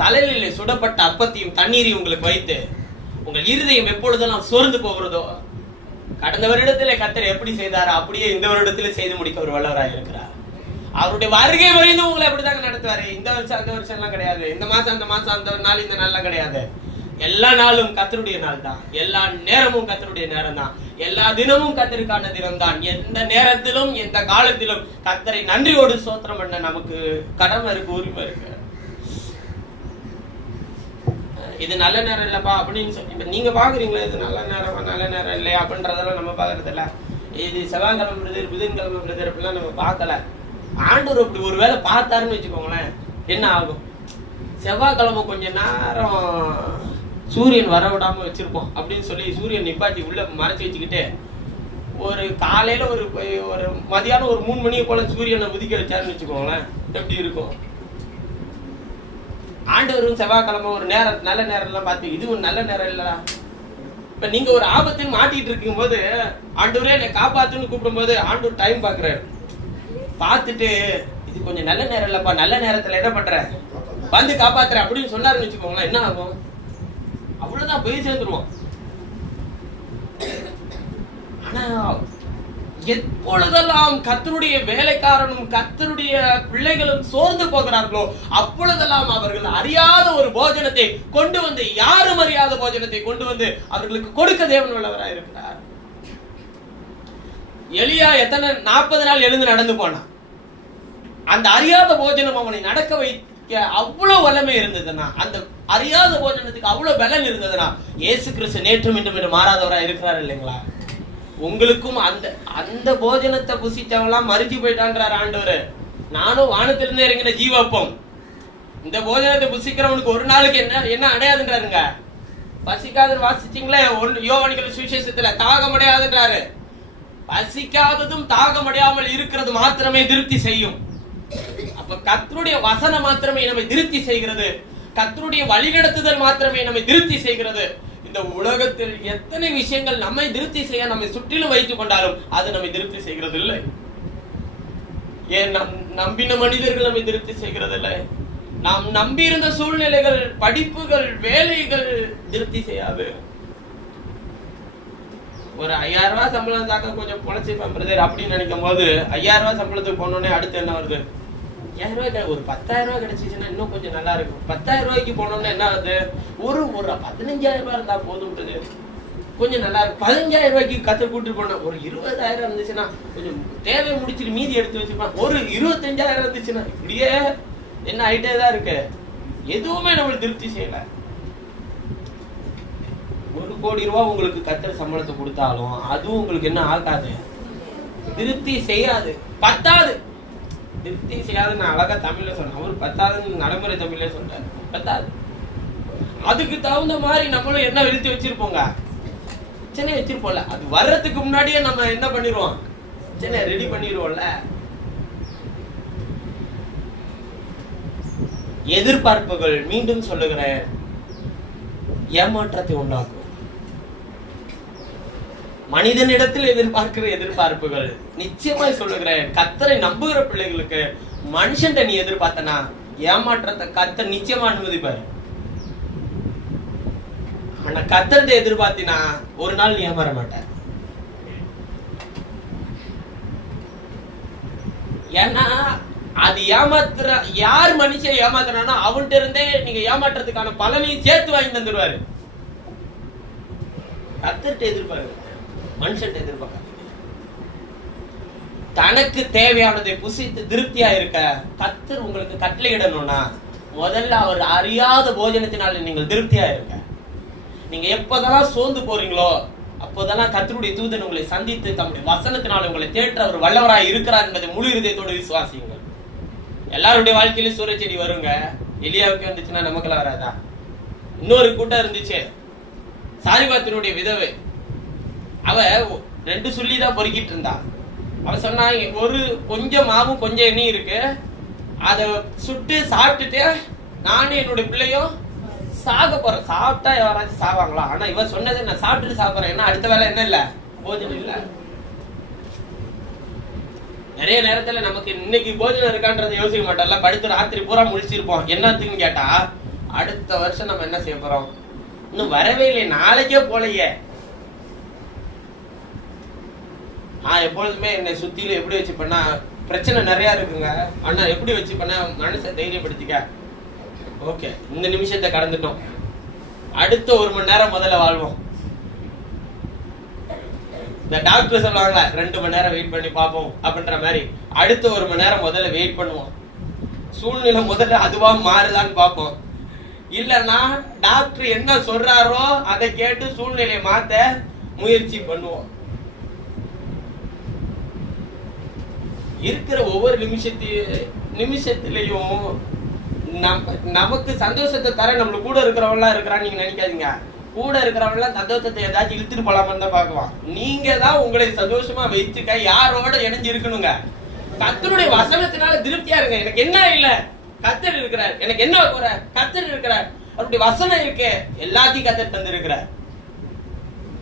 தலையிலே சுடப்பட்ட அப்பத்தையும் தண்ணீரையும் உங்களுக்கு வைத்து உங்கள் இருதயம் எப்பொழுதெல்லாம் சோர்ந்து போகிறதோ, கடந்த வருடத்திலே கர்த்தர் எப்படி செய்தாரோ அப்படியே இந்த வருடத்திலே செய்து முடிக்க ஒரு வல்லவராக இருக்கிறார். அவருடைய வருகை வரைந்து உங்களை அப்படித்தாங்க நடத்துவாரு. இந்த வருஷம் அந்த வருஷம் எல்லாம் கிடையாது, இந்த மாசம் அந்த மாசம் அந்த நாள் இந்த நாள்லாம் கிடையாது. எல்லா நாளும் கர்த்தருடைய நாள் தான், எல்லா நேரமும் கர்த்தருடைய நேரம் தான், எல்லா தினமும் கர்த்தருக்கான தினம் தான். எந்த நேரத்திலும் எந்த காலத்திலும் கர்த்தரை நன்றியோடு ஸ்தோத்திரம் பண்ண நமக்கு கடமை இருக்கு, உரிமை இருக்கு. இது நல்ல நேரம் இல்லப்பா அப்படின்னு சொல்லி இப்ப நீங்க பாக்குறீங்களா, இது நல்ல நேரமா நல்ல நேரம் இல்லையா அப்படின்றதெல்லாம் நம்ம பாக்குறது இல்ல. இது செவ்வாய்க்கிழமை பிரதர், புதன்கிழமை பிரதர் அப்படிலாம் நம்ம பார்க்கல. ஆண்டவர் அப்படி ஒரு வேளை பார்த்தாருன்னு வச்சுக்கோங்களேன், என்ன ஆகும்? செவ்வாய்க்கிழமை கொஞ்ச நேரம் சூரியன் வர விடாம வச்சிருப்போம் அப்படின்னு சொல்லி சூரியன் நிப்பாட்டி உள்ள மறைச்சு வச்சுக்கிட்டு ஒரு காலையில ஒரு மதியானம் ஒரு 3 மணியை போல சூரியனை உதிக்க வச்சாருன்னு வச்சுக்கோங்களேன், எப்படி இருக்கும்? ஆண்டவரும் செவ்வாய்க்கிழமை ஒரு நேரம் நல்ல நேரம் எல்லாம் பார்த்து இது ஒரு நல்ல நேரம் இல்லடா. இப்ப நீங்க ஒரு ஆபத்துன்னு மாட்டிட்டு இருக்கும் போது ஆண்டவரே என்னை காப்பாத்துன்னு கூப்பிடும் போது ஆண்டவர் டைம் பாக்குறாரு. பார்த்துட்டு இது கொஞ்சம் நல்ல நேரம் இல்லப்பா, நல்ல நேரத்துல என்ன பண்ற, வந்து காப்பாத்துற அப்படின்னு சொன்னாருன்னு வச்சுக்கோங்களேன், என்ன ஆகும்? அவ்வளவுதான், போய் சேர்ந்துருவோம். ஆனா எப்பொழுதெல்லாம் கர்த்தருடைய வேலைக்காரனும் கர்த்தருடைய பிள்ளைகளும் சோர்ந்து போகிறார்களோ அப்பொழுதெல்லாம் அவர்கள் அறியாத ஒரு போஜனத்தை கொண்டு வந்து, யாரும் அறியாத போஜனத்தை கொண்டு வந்து அவர்களுக்கு கொடுக்க தேவன் உள்ளவராக இருக்கிறார். எலியா எத்தனை 40 நாள் எழுந்து நடந்து போனான். அந்த அறியாத போஜனம் அவனை நடக்க வைக்க அவ்வளவு வல்லமை இருந்ததுன்னா, அந்த அறியாத போஜனத்துக்கு அவ்வளவு பலன் இருந்ததுன்னா, இயேசு கிறிஸ்து நேற்றும் இன்றும் என்று மாறாதவராக இருக்கிறார் இல்லைங்களா? உங்களுக்கும் அந்த போஜனத்தை புசிச்சவெல்லாம் மறிச்சு போயிட்டான்றார் ஆண்டவர். நானும் வானத்திலிருந்து இறங்கின ஜீவப்பம், இந்த போஜனத்தை புசிக்கிறவனுக்கு ஒரு நாளுக்கு என்ன அடையாதுன்றாருங்க. பசிக்காதுன்னு வாசிச்சீங்களே யோவானின் சுவிசேஷத்துல, தாகம் அடையாதுன்றாரு. பசிக்காததும் தாகம் அடையாமல் இருக்கிறது மாத்திரமே திருப்தி செய்யும். அப்ப கர்த்தருடைய வசனம் மாத்திரமே நம்மை திருப்தி செய்கிறது, கர்த்தருடைய வழிநடத்துதல் மாத்திரமே நம்மை திருப்தி செய்கிறது. இந்த உலகத்தில் எத்தனை விஷயங்கள் நம்மை திருப்தி செய்ய நம்மை சுற்றிலும் வைத்துக் கொண்டாலும் அது நம்மை திருப்தி செய்கிறது இல்லை. ஏன் நம்பின மனிதர்கள் நம்மை திருப்தி செய்கிறது இல்லை. நாம் நம்பி இருந்த சூழ்நிலைகள், படிப்புகள், வேலைகள் திருப்தி செய்யாது. ஒரு 5000 ரூபாய் சம்பளம் தாக்க கொஞ்சம் பொழைச்சிப்பேன் பிரதர் அப்படின்னு நினைக்கும் போது 5000 ரூபாய் சம்பளத்துக்கு போனோடனே அடுத்து என்ன வருது? 5000 ரூபாய், ஒரு 10000 ரூபாய் கிடைச்சிச்சுன்னா இன்னும் கொஞ்சம் நல்லா இருக்கும். 10000 ரூபாய்க்கு போனோம்னா என்ன ஆகுது? ஒரு 15000 ரூபாய் இருந்தா போதும், கொஞ்சம் நல்லா இருக்கும். 15000 ரூபாய்க்கு கத்தர் கூட்டு போன ஒரு 20000 இருந்துச்சுன்னா கொஞ்சம் தேவை முடிச்சுட்டு மீதி எடுத்து வச்சுப்பான். ஒரு 25000 இருந்துச்சுன்னா இப்படியே என்ன ஆயிட்டே தான் இருக்கு. எதுவுமே நம்மளுக்கு திருப்தி செய்யல. 1 கோடி ரூபாய் உங்களுக்கு கத்தர் சம்பளத்தை கொடுத்தாலும் அதுவும் உங்களுக்கு என்ன ஆகாது, திருப்தி செய்யாது, பத்தாது. திருப்தி செய்யாது நான் அழகா தமிழ்ல சொன்னேன். அவர் 10வது நடைமுறை தமிழ்ல சொல்றாரு. 10வது அதுக்கு தகுந்த மாதிரி நம்மளும் என்ன வெளுத்து வச்சிருப்போங்க, சென்னை வச்சிருப்போம்ல. அது வர்றதுக்கு முன்னாடியே நம்ம என்ன பண்ணிடுவோம், சென்னை ரெடி பண்ணிடுவோம்ல. எதிர்பார்ப்புகள், மீண்டும் சொல்லுகிறேன், ஏமாற்றத்தை உண்டாக்கும். மனிதனிடத்தில் எதிர்பார்க்கிற எதிர்பார்ப்புகள், நிச்சயமாய் சொல்லுகிறேன், கர்த்தரை நம்புகிற பிள்ளைகளுக்கு மனுஷன் நீ எதிர்பார்த்தனா ஏமாற்றத்தை கர்த்தர் நிச்சயமா அனுமதிப்பாரு. ஆனா கர்த்தரை எதிர்பார்த்தினா ஒரு நாள் நீ ஏமாற மாட்டார். ஏன்னா அது ஏமாத்துற யார் மனுஷன் ஏமாத்துறானோ அவன்கிட்ட இருந்தே நீங்க ஏமாற்றத்துக்கான பலனையும் சேர்த்து வாங்கி தந்துடுவாரு. கர்த்தர்ட்ட எதிர்பார்க்க, மனுஷன் எதிர்பார்க்க. தனக்கு தேவையானதை புசித்து திருப்தியா இருக்க கர்த்தர் உங்களுக்கு கட்டளையிடணும்னா முதல்ல அவர் அறியாத போஜனத்தினால நீங்கள் திருப்தியா இருக்க. நீங்க எப்போதெல்லாம் சோர்ந்து போறீங்களோ அப்போதெல்லாம் கர்த்தருடைய தூதன் உங்களை சந்தித்து தம்முடைய வசனத்தினால் உங்களை தேற்ற அவர் வல்லவராய் இருக்கிறார் என்பதை முழு இதயத்தோடு விசுவாசியுங்கள். எல்லாருடைய வாழ்க்கையிலும் சூரிய செடி வருங்க. எலியாவுக்கு வந்துச்சுன்னா நமக்கெல்லாம் வராதா? இன்னொரு கூட்டம் இருந்துச்சு, சாரிபாத்தினுடைய விதவை. அவ 2 சொல்லி தான் பொறுக்கிட்டு இருந்தா. அவ சொன்னா, ஒரு கொஞ்சம் மாவும் கொஞ்சம் எண்ணெயும் இருக்கு, அதை சுட்டு சாப்பிட்டுட்டு நானும் என்னுடைய பிள்ளையும் சாக போறேன். சாப்பிட்டா யாராச்சும் சாவாங்களா? ஆனா இவ சொன்னதை நான் சாப்பிட்டுட்டு சாப்பிடுறேன். ஏன்னா அடுத்த வேலை என்ன இல்ல, போஜனம் இல்ல. நிறைய நேரத்துல நமக்கு இன்னைக்கு போஜனம் இருக்கான்றதை யோசிக்க மாட்டோம்ல. படுத்து ராத்திரி பூரா முழிச்சிருப்போம். என்னத்துக்குன்னு கேட்டா அடுத்த வருஷம் நம்ம என்ன செய்ய போறோம், இன்னும் வரவே இல்லை, நாளைக்கே போலையே. எப்பொழுதுமே என்னை சுத்தியில எப்படி வச்சு பண்ணா பிரச்சனை நிறைய இருக்குங்க. ஆனா எப்படி வச்சு பண்ண மனசை தைரியப்படுத்திக்க. ஓகே, இந்த நிமிஷத்தை கடந்துட்டோம், அடுத்த 1 மணி நேரம் முதல்ல வாழ்வோம். இந்த டாக்டர் சொல்லுவாங்களா 2 மணி நேரம் வெயிட் பண்ணி பார்ப்போம் அப்படின்ற மாதிரி அடுத்த 1 மணி நேரம் முதல்ல வெயிட் பண்ணுவோம். சூழ்நிலை முதல்ல அதுவா மாறுதான்னு பார்ப்போம். இல்லைன்னா டாக்டர் என்ன சொல்றாரோ அதை கேட்டு சூழ்நிலையை மாத்த முயற்சி பண்ணுவோம். இருக்கிற ஒவ்வொரு நிமிஷத்திலையும் நமக்கு சந்தோஷத்தை தர நம்மளுக்கு கூட இருக்கிறவங்களாம் இருக்கிறான்னு நீங்க நினைக்காதீங்க. கூட இருக்கிறவங்களாம் சந்தோஷத்தை ஏதாச்சும் இழுத்துட்டு போலாமான்னு தான் பார்க்குவான். நீங்க தான் உங்களை சந்தோஷமா வச்சுக்க யாரோட இணைஞ்சு இருக்கணுங்க. கர்த்தருடைய வசனத்தினால திருப்தியா இருங்க. எனக்கு என்ன இல்ல, கர்த்தர் இருக்கிறார். எனக்கு என்ன குறை, கர்த்தர் இருக்கிறார். அவருடைய வசனம் இருக்கு, எல்லாத்தையும் கர்த்தர் தந்து இருக்கிறார்.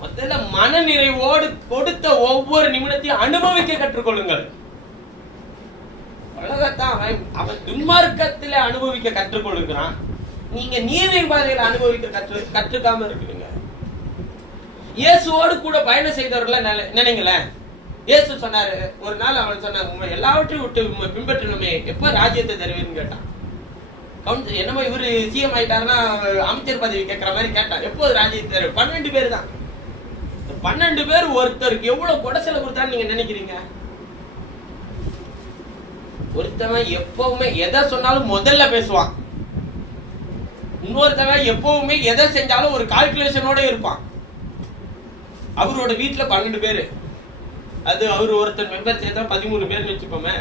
முதல்ல மன நிறைவோடு கொடுத்த ஒவ்வொரு நிமிடத்தையும் அனுபவிக்க கற்றுக்கொள்ளுங்கள். உலகத்தான் அவன் துன்மார்க்கத்தில அனுபவிக்க கற்றுக்கொள்ளுகிறான். நீங்க நீதியின் பாதையில அனுபவிக்க கற்றுக்காம இருக்கிறீங்க. இயேசுவோடு கூட பயணம் செய்தவர்கள நினைங்களேன். இயேசு சொன்னாரு, ஒரு நாள் அவன் சொன்னாங்க, எல்லாவற்றையும் விட்டு பின்பற்றணுமே, எப்ப ராஜ்யத்தை தருவீன்னு கேட்டான். என்னமோ இவரு சிஎம் ஆயிட்டாருன்னா அமைச்சர் பதவி கேட்கிற மாதிரி கேட்டான். எப்போது ராஜ்யத்தை தருவ? 12 பேர் தான். 12 பேர் ஒருத்தருக்கு எவ்வளவு கொடைசலை கொடுத்தான்னு நீங்க நினைக்கிறீங்க? ஒருத்தவன் எப்பவுமே எதை சொன்னாலும் முதல்ல பேசுவான். இன்னொருத்தவன் எப்பவுமே எதை செஞ்சாலும் ஒரு கால்குலேஷனோட இருப்பான். அவரோட வீட்டுல 12 பேரு, அது அவரு ஒருத்தர் மெம்பர் சேர்த்தா 13 பேர்னு வச்சுப்போமே.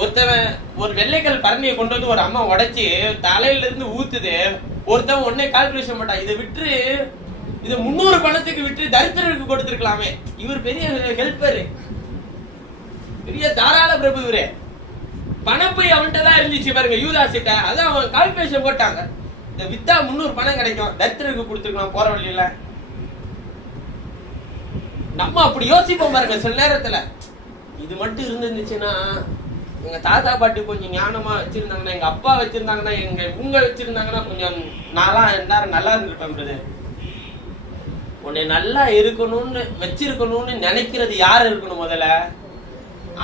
ஒருத்தவன் ஒரு வெள்ளைக்கல் பரணியை கொண்டு வந்து ஒரு அம்மா உடைச்சு தலையில இருந்து ஊத்துது. ஒருத்தவன் உடனே கால்குலேஷன் பண்ணா, இதை விட்டு இதை 300 பணத்துக்கு விட்டு தரித்திரருக்கு கொடுத்திருக்கலாமே. இவர் பெரிய ஹெல்ப்பரு, பெரிய தாராள பிரபு. இவரே பணப்பை அவன்கிட்ட தான் இருந்துச்சு பாருங்க, யூதாசிட்ட. அதான் அவன் கால்குலேஷன் போட்டாங்க, இந்த வித்தா 300 பணம் கிடைக்கும், தரித்திரருக்கு கொடுத்துருக்கலாம் போற வழியில. நம்ம அப்படி யோசிப்போம் பாருங்க. சில நேரத்துல இது மட்டும் இருந்துச்சுன்னா, எங்க தாத்தா பாட்டி கொஞ்சம் ஞானமா வச்சிருந்தாங்கன்னா, எங்க அப்பா வச்சிருந்தாங்கன்னா, இவங்க வச்சிருந்தாங்கன்னா கொஞ்சம் நாளா எல்லாரும் நல்லா இருந்திருப்பேன். உன்னை நல்லா இருக்கணும்னு வச்சிருக்கணும்னு நினைக்கிறது யாரு இருக்கணும்? முதல்ல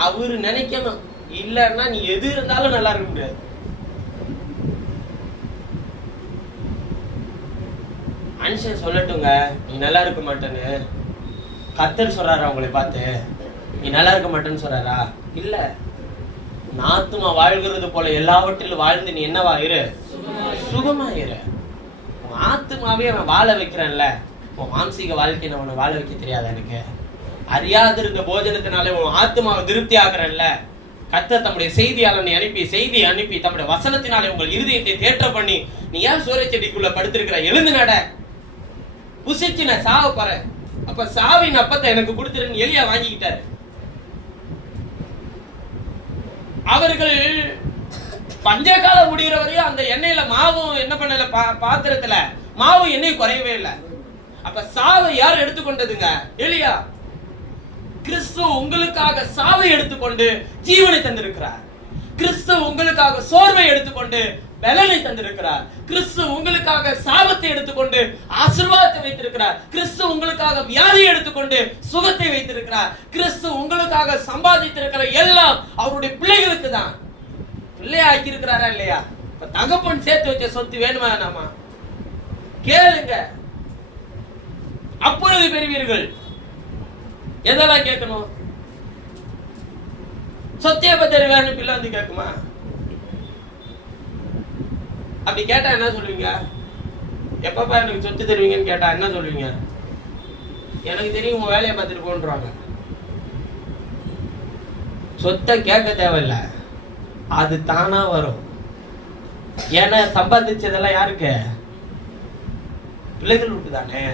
அவரு நினைக்கணும். இல்லன்னா நீ எது இருந்தாலும் நல்லா இருக்க முடியாது. மனுஷன் சொல்லட்டுங்க, நீ நல்லா இருக்க மாட்டேன்னு. கர்த்தர் சொல்றாரா உங்களை பார்த்து நீ நல்லா இருக்க மாட்டேன்னு சொல்றாரா? இல்ல. நாத்துமா வாழ்கிறது போல எல்லாவற்றிலும் வாழ்ந்து நீ என்னவா இரு, சுகமா இரு. ஆத்துமாவே அவன் வாழ வைக்கிறான்ல, உன் மாம்சீக வாழ்க்கையை அவனை வாழ வைக்க தெரியாது. எனக்கு அறியாத இருக்க போஜனத்தினால உன் ஆத்துமாவை திருப்தி ஆக்குறல்ல, கர்த்தர் தம்முடைய செய்தியாளனை அனுப்பி செய்தி அனுப்பி தம்முடைய வசனத்தினாலே உங்கள் இருதயத்தை தேற்ற பண்ணி, நீ ஏன் சூறை செடிக்குள்ள படுத்திருக்கிற, எழுந்து நட, புசிச்சு நான் சாவ போறேன், அப்ப சாவின் அப்பத்தை எனக்கு கொடுத்துருன்னு எலியா வாங்கிக்கிட்டாரு. அவர்கள் பஞ்சகாலம் முடிகிற வரையும் அந்த எண்ணெயில மாவும் என்ன பண்ணல, பாத்திரத்துல மாவு எண்ணெய் குறையவே இல்லை. அப்ப சாவை யார் எடுத்துக்கொண்டதுங்க? எலியா. கிறிஸ்து உங்களுக்காக சாவை எடுத்துக்கொண்டு ஜீவனை தந்திருக்கிறார். கிறிஸ்து உங்களுக்காக சோர்வை எடுத்துக்கொண்டு பலனை தந்திருக்கிறார். கிறிஸ்து உங்களுக்காக சாபத்தை எடுத்துக்கொண்டு ஆசீர்வாதத்தை வைத்திருக்கிறார். கிறிஸ்து உங்களுக்காக வியாதியை எடுத்துக்கொண்டு சுகத்தை வைத்திருக்கிறார். கிறிஸ்து உங்களுக்காக சம்பாதித்திருக்கிற எல்லாம் அவருடைய பிள்ளைகளுக்கு தான். பிள்ளையா ஆக்கி இருக்கிறாரா இல்லையா? தகப்பன் சேர்த்து வச்ச சொத்து வேணுமா நாமா? கேளுங்க, அப்பொழுது பெறுவீர்கள். எதெல்லாம் கேட்கணும்? சொத்திய பத்தி வேணும் பிள்ளை வந்து கேட்குமா? அப்படி கேட்டா என்ன சொல்லுவீங்க? எப்பப்பா எனக்கு சொத்து தருவீங்கன்னு கேட்டா என்ன சொல்லுவீங்க? எனக்கு தெரியும், உங்க வேலையை பார்த்துட்டு போன்றாங்க. சொத்தை கேட்க தேவையில்ல, அது தானா வரும். ஏன்னா சம்பாதிச்சதெல்லாம் யாருக்கு? பிள்ளைகளுக்கு தானே.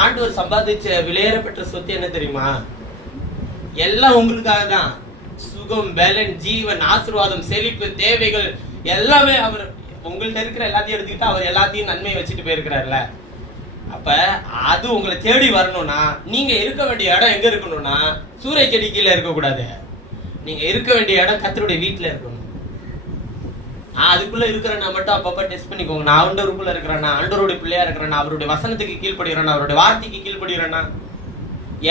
ஆண்டவர் சம்பாதிச்ச விலையேற பெற்ற சொத்து என்ன தெரியுமா? எல்லாம் உங்களுக்காக தான். சுகம், பலன், ஜீவன், ஆசீர்வாதம், செழிப்பு, தேவைகள் எல்லாமே அவர் உங்கள்ட்ட இருக்கிற எல்லாத்தையும் எடுத்துக்கிட்டு அவர் எல்லாத்தையும் நன்மை வச்சுட்டு போயிருக்கிறார்ல. அப்ப அது உங்களை தேடி வரணும்னா நீங்க இருக்க வேண்டிய இடம் எங்க இருக்கணும்னா சூறை செடி கீழே இருக்க கூடாது. நீங்க இருக்க வேண்டிய இடம் கர்த்தருடைய வீட்டுல இருக்கணும். அதுக்குள்ள இருக்கிறேன்னா மட்டும் அப்பப்ப டெஸ்ட் பண்ணிக்கோங்க. நான் ஆண்டவருக்குள்ள இருக்கிறேன்னா, ஆண்டவருடைய பிள்ளையா இருக்கிறேன்னா, அவருடைய வசனத்துக்கு கீழ்படுகிறேன்னா, அவருடைய வார்த்தைக்கு கீழ்படுகிறேன்னா,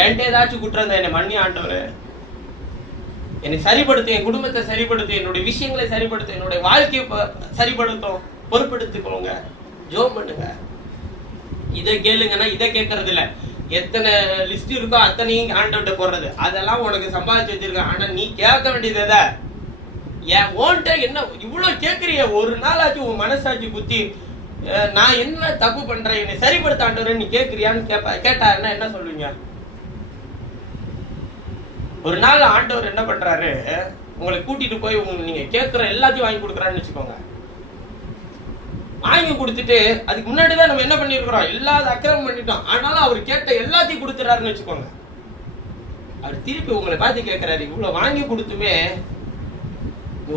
என்கிட்ட ஏதாச்சும் குற்றம் என்னை மன்னி ஆண்டவரு, என்னை சரிப்படுத்தும், என் குடும்பத்தை சரிப்படுத்தும், என்னுடைய விஷயங்களை சரிப்படுத்தும், என்னுடைய வாழ்க்கையை சரிப்படுத்தும், பொறுப்படுத்திக்கோங்க, ஜோம் பண்ணுங்க. இதை கேளுங்கன்னா இதை கேட்கறது இல்ல. எத்தனை லிஸ்ட் இருக்கோ அத்தனையும் ஆண்டவர்கிட்ட போடுறது. அதெல்லாம் உனக்கு சம்பாதிச்சு வச்சிருக்க. ஆனா நீ கேட்க வேண்டியது எதை? என் ஓன்ட்ட என்ன இவ்வளவு கேட்கறிய? ஒரு நாளாச்சும் உன் மனசாட்சி குத்தி நான் என்ன தப்பு பண்றேன், என்னை சரிப்படுத்த ஆண்டவரே நீ கேட்கறியான்னு கேட்டாருன்னா என்ன சொல்லுவீங்க? ஒரு நாள் ஆண்டவர் என்ன பண்றாரு, உங்களை கூட்டிட்டு போய் நீங்க கேட்கிற எல்லாத்தையும் வாங்கி கொடுக்குறான்னு வச்சுக்கோங்க. வாங்கி கொடுத்துட்டு அதுக்கு முன்னாடிதான் நம்ம என்ன பண்ணிருக்கிறோம், எல்லாத்தையும் அக்கிரமம் பண்ணிட்டோம். ஆனாலும் அவர் கேட்ட எல்லாத்தையும் கொடுத்துறாருன்னு வச்சுக்கோங்க. அவர் திருப்பி உங்களை பார்த்து கேட்கிறாரு, இவ்வளவு வாங்கி கொடுத்துமே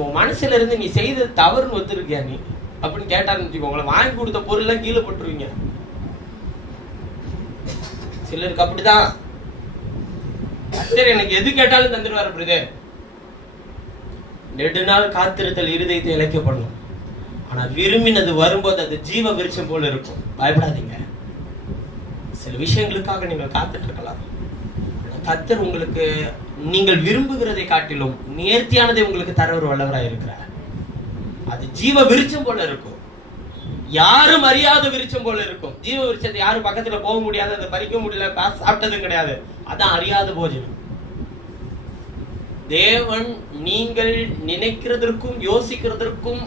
உன் மனசுல இருந்து நீ செய்த தவறுன்னு ஒத்துருக்கியா நீ அப்படின்னு கேட்டாருன்னு வச்சுக்கோங்களேன். வாங்கி கொடுத்த பொருள் எல்லாம் கீழே போட்டுருவீங்க. சிலருக்கு அப்படிதான். சரி, எனக்கு எது கேட்டாலும் தந்துடுவாரு பிரதர். நெடுநாள் காத்திருத்தல் இருதயத்தை இழைக்கப்படணும். ஆனா விரும்பினது வரும்போது அது ஜீவ விருட்சம் போல இருக்கும். பயப்படாதீங்க. சில விஷயங்களுக்காக நீங்கள் காத்துட்டு இருக்கலாம். கர்த்தர் உங்களுக்கு நீங்கள் விரும்புகிறதை காட்டிலும் நேர்த்தியானதை உங்களுக்கு தர ஒரு வல்லவராய் இருக்கிறார். அது ஜீவ விருட்சம் போல இருக்கும். யாரும் அறியாத விருட்சம் போல இருக்கும். ஜீவ விருட்சத்தை யாரும் பக்கத்துல போக முடியாது, அதை பறிக்க முடியல, சாப்பிட்டதும் கிடையாது. அதான் அறியாத போஜனம். தேவன் நீங்கள் நினைக்கிறதற்கும் யோசிக்கிறதற்கும்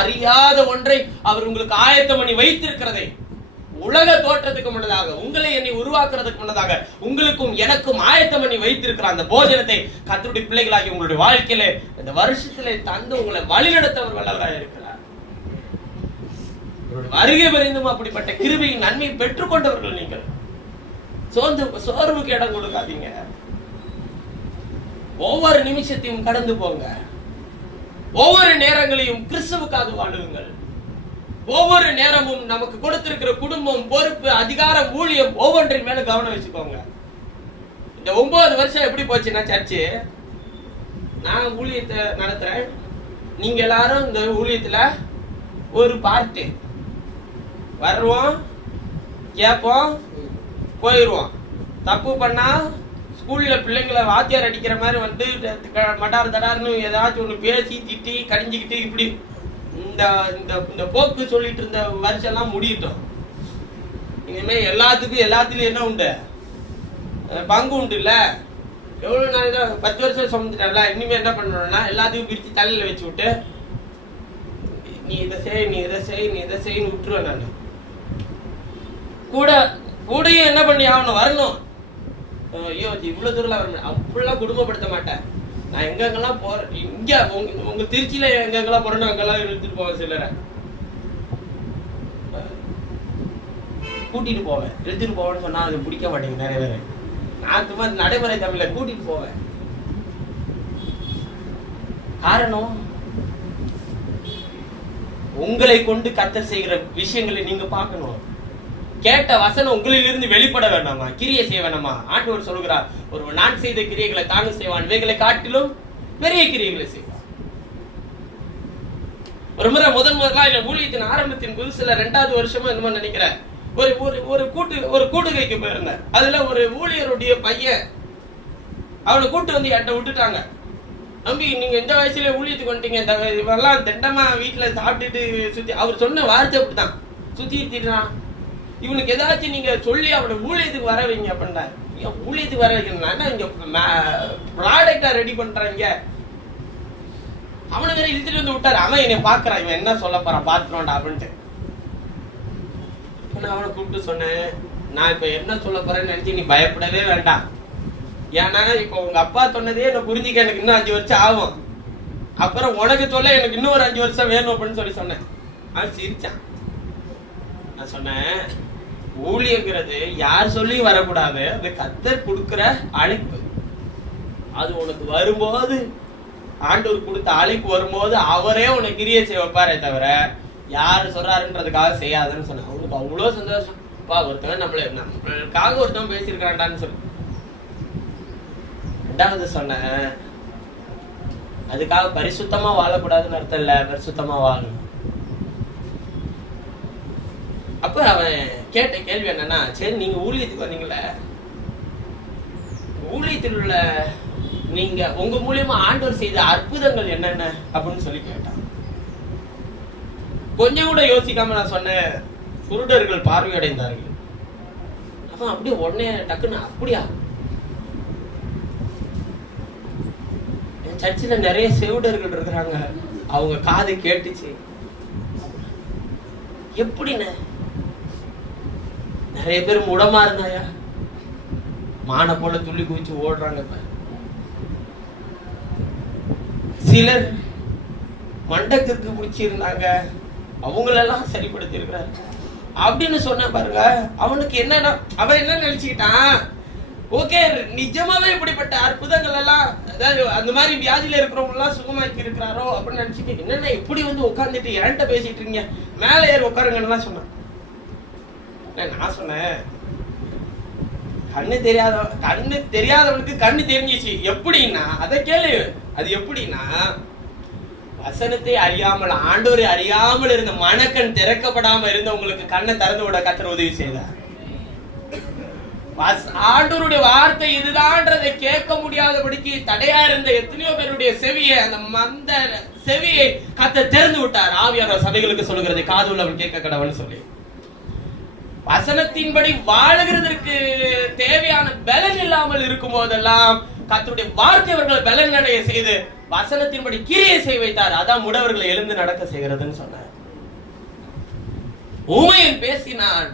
அறியாத ஒன்றை அவர் உங்களுக்கு ஆயத்தம் பண்ணி வைத்திருக்கிறதை, உலக தோற்றத்துக்கு முன்னதாக, உங்களை என்னை உருவாக்குறதுக்கு முன்னதாக உங்களுக்கும் எனக்கும் ஆயத்தம் பண்ணி வைத்திருக்கிற அந்த போஜனத்தை கர்த்தருடைய பிள்ளைகளாகி உங்களுடைய வாழ்க்கையில இந்த வருஷத்திலே தந்து உங்களை வழிநடத்தவர் வல்லவராக இருக்கிறார். வருகை வரைந்தும் அப்படிப்பட்ட கிருபையின் நன்மை பெற்றுக் கொண்டவர்கள் நீங்கள். சோர்வுக்கு இடம் கொடுக்காதீங்க. ஒவ்வொரு நிமிஷத்தையும் கடந்து போங்க. ஒவ்வொரு நேரங்களையும் கிறிஸ்துவுக்காக வாழுங்கள். ஒவ்வொரு நேரமும் நமக்கு கொடுத்திருக்கிற குடும்பம், பொறுப்பு, அதிகாரம், ஊழியம் ஒவ்வொன்றின் மேல கவனம் வச்சுக்கோங்க. இந்த 9 வருஷம் எப்படி போச்சுன்னா, சர்ச்சு நான் ஊழியத்தை நடத்துறேன், நீங்க எல்லாரும் இந்த ஊழியத்துல ஒரு பார்ட்டு வருவோம், கேட்போம், போயிடுவோம். தப்பு பண்ணா ஸ்கூல்ல பிள்ளைங்களை வாத்தியார் அடிக்கிற மாதிரி வந்து மட்டார் தடார்னு ஏதாச்சும் ஒண்ணு பேசி திட்டி கடிஞ்சுக்கிட்டு இப்படி இந்த போக்கு சொல்லிட்டு இருந்த வருஷம் எல்லாம் முடியட்டும். இனிமே எல்லாத்துலயும் என்ன உண்டு? பங்கு உண்டு இல்ல? எவ்வளவு நாள் 10 வருஷம் சுமந்துட்டல. இனிமே என்ன பண்ணணும்னா எல்லாத்தையும் பிரிச்சு தலையில வச்சு விட்டு நீ இதை செய், நீ இதை செய், நீ இதை செய்யு விட்டுருவேன். நான் கூடயும் என்ன பண்ணி ஆகணும், வரணும். ஐயோ இவ்வளவு தூரம் வரணும் அப்படிலாம் குடும்பப்படுத்த மாட்டேன். நான் எங்கெங்கெல்லாம் போறேன், இங்க உங்க திருச்சியில எங்கெங்கெல்லாம் போறேன்னு அங்கெல்லாம் எடுத்துட்டு போவேன். சிலரை கூட்டிட்டு போவேன், எடுத்துட்டு போவேன்னு சொன்னா அது பிடிக்க மாட்டேங்குது நிறைய பேர். நான் சும்மா நடைமுறை தமிழ்ல கூட்டிட்டு போவேன். காரணம், உங்களை கொண்டு கர்த்தர் செய்கிற விஷயங்களை நீங்க பார்க்கணும். கேட்ட வசனம் உங்களிலிருந்து வெளிப்பட வேண்டாமா? கிரியை செய்ய வேண்டாமா? ஆண்டவர் சொல்கிறார், ஒரு நான் செய்த கிரியைகளை தானும் செய்வான், இவைகளை காட்டிலும் பெரிய கிரியைகளை செய்வான். ஒரு முறை முதல்ல ஊழியத்தின் ஆரம்பத்தின் புதுசுல 2வது வருஷமா என்னமோ நினைக்கிறேன், ஒரு கூடுகைக்கு போயிருந்தேன். அதுல ஒரு ஊழியருடைய பையன் அவனை கூட்டு வந்து என்கிட்ட விட்டுட்டாங்க. நம்பி, நீங்க இந்த வயசுல ஊழியத்துக்கு வந்துட்டீங்க, இவெல்லாம் திண்டமா வீட்டுல சாப்பிட்டுட்டு சுத்தி, அவர் சொன்ன வார்த்தை அப்படிதான், சுத்தி திட்டுறான். இவனுக்கு ஏதாச்சும் நீங்க சொல்லி அவனை ஊழியத்துக்கு வர வைங்க அப்படின்னா. ஊழியத்துக்கு வர வைக்கணும்னா இங்க ப்ராடக்டா ரெடி பண்றாங்க. அவனுக்கு இழுத்துட்டு வந்து விட்டாரு. அவன் என்னை பாக்குறான், இவன் என்ன சொல்ல போறான் பாத்துக்கோண்டா அப்படின்ட்டு. நான் அவனை கூப்பிட்டு சொன்னேன், நான் இப்ப என்ன சொல்ல போறேன்னு நினைச்சு நீ பயப்படவே வேண்டாம். ஏன்னா இப்ப உங்க அப்பா சொன்னதே என்ன புரிஞ்சுக்க எனக்கு இன்னும் 5 வருஷம் ஆகும். அப்புறம் உனக்கு சொல்ல எனக்கு இன்னும் ஒரு 5 வருஷம் வேணும் அப்படின்னு சொன்னேன். அவன் சிரிச்சான். நான் சொன்னேன், ஊழியங்கிறது யார் சொல்லி வரக்கூடாது, அது கர்த்தர் கொடுக்கிற அழைப்பு. அது உனக்கு வரும்போது, ஆண்டவர் கொடுத்த அழைப்பு வரும்போது அவரே உனக்கு கிரியை செய்ய வைப்பாரே தவிர யாரு சொல்றாருன்றதுக்காக செய்யாதுன்னு சொன்னேன். அவனுக்கு அவ்வளவு சந்தோஷம். ஒருத்தவன் நம்மளுக்காக ஒருத்தவன் பேசியிருக்கான்டான்னு சொல்லி. 2வது சொன்னேன், அதுக்காக பரிசுத்தமா வாழக்கூடாதுன்னு அர்த்தம் இல்ல, பரிசுத்தமா வாழணும். அப்ப அவன் கேட்ட கேள்வி என்னன்னா, சரி நீங்க ஊழியத்துக்கு வந்தீங்களே, ஊழியத்தில் உள்ள நீங்க உங்க மூலியமா ஆண்டவர் செய்த அற்புதங்கள் என்னென்ன அப்படின்னு சொல்லி கேட்டான். கொஞ்சம் கூட யோசிக்காம நான் சொன்னேன், குருடர்கள் பார்வையடைந்தார்கள். அவன் அப்படியே உடனே டக்குன்னு, அப்படியா, என் சர்ச்சில் நிறைய செவிடர்கள் இருக்கிறாங்க, அவங்க காது கேட்டுச்சு. எப்படின்னு, நிறைய பேர் முடமா இருந்தாயா, மான போல துள்ளி குதிச்சு ஓடுறாங்க. சிலர் மண்டக்கு பிடிச்சிருந்தாங்க, அவங்களெல்லாம் சரிப்படுத்தி இருக்கிறார் அப்படின்னு சொன்ன பாருங்க. அவனுக்கு என்னன்னா, அவன் என்ன நினைச்சுக்கிட்டான், ஓகே நிஜமாவே இப்படிப்பட்ட அற்புதங்கள் எல்லாம், அதாவது அந்த மாதிரி வியாதியில இருக்கிறவங்க எல்லாம் சுகமாக்கி இருக்கிறாரோ அப்படின்னு நினைச்சிட்டு, என்னன்னா இப்படி வந்து உட்காந்துட்டு என்கிட்ட பேசிட்டு இருக்கீங்க, மேலே ஏறி உட்காருங்கன்னு சொன்னான். நான் சொன்னேன், கண்ணு தெரியாதவனுக்கு கண்ணு தெரிஞ்சிச்சு. எப்படின்னா அதை கேளு. அது எப்படின்னா, வசனத்தை அறியாமல், ஆண்டவரை அறியாமல் இருந்த மனக்கண் திறக்கப்படாம இருந்த உங்களுக்கு கண்ணை திறந்து விட கர்த்தர் உதவி செய்தார். ஆண்டவருடைய வார்த்தை இதுதான்றதை கேட்க முடியாதபடிக்கு தடையா இருந்த எத்தனையோ பேருடைய செவியை, அந்த மந்த செவியை கர்த்தர் திறந்து விட்டார். ஆவியானவர் சபைகளுக்கு சொல்லுகிறது, காது உள்ளவன் கேட்க கடவுள்னு சொல்லி. வசனத்தின்படி வாழுகிறதற்கு தேவையான பலன் இல்லாமல் இருக்கும் போதெல்லாம் கர்த்தருடைய வார்த்தை அவர்களை பலன் அடைய செய்து வசனத்தின்படி கிரியை செய்ய வைத்தார். அதான் முடவர்களை எழுந்து நடக்க செய்கிறதுன்னு சொன்னார். ஊமையன் பேசினான்.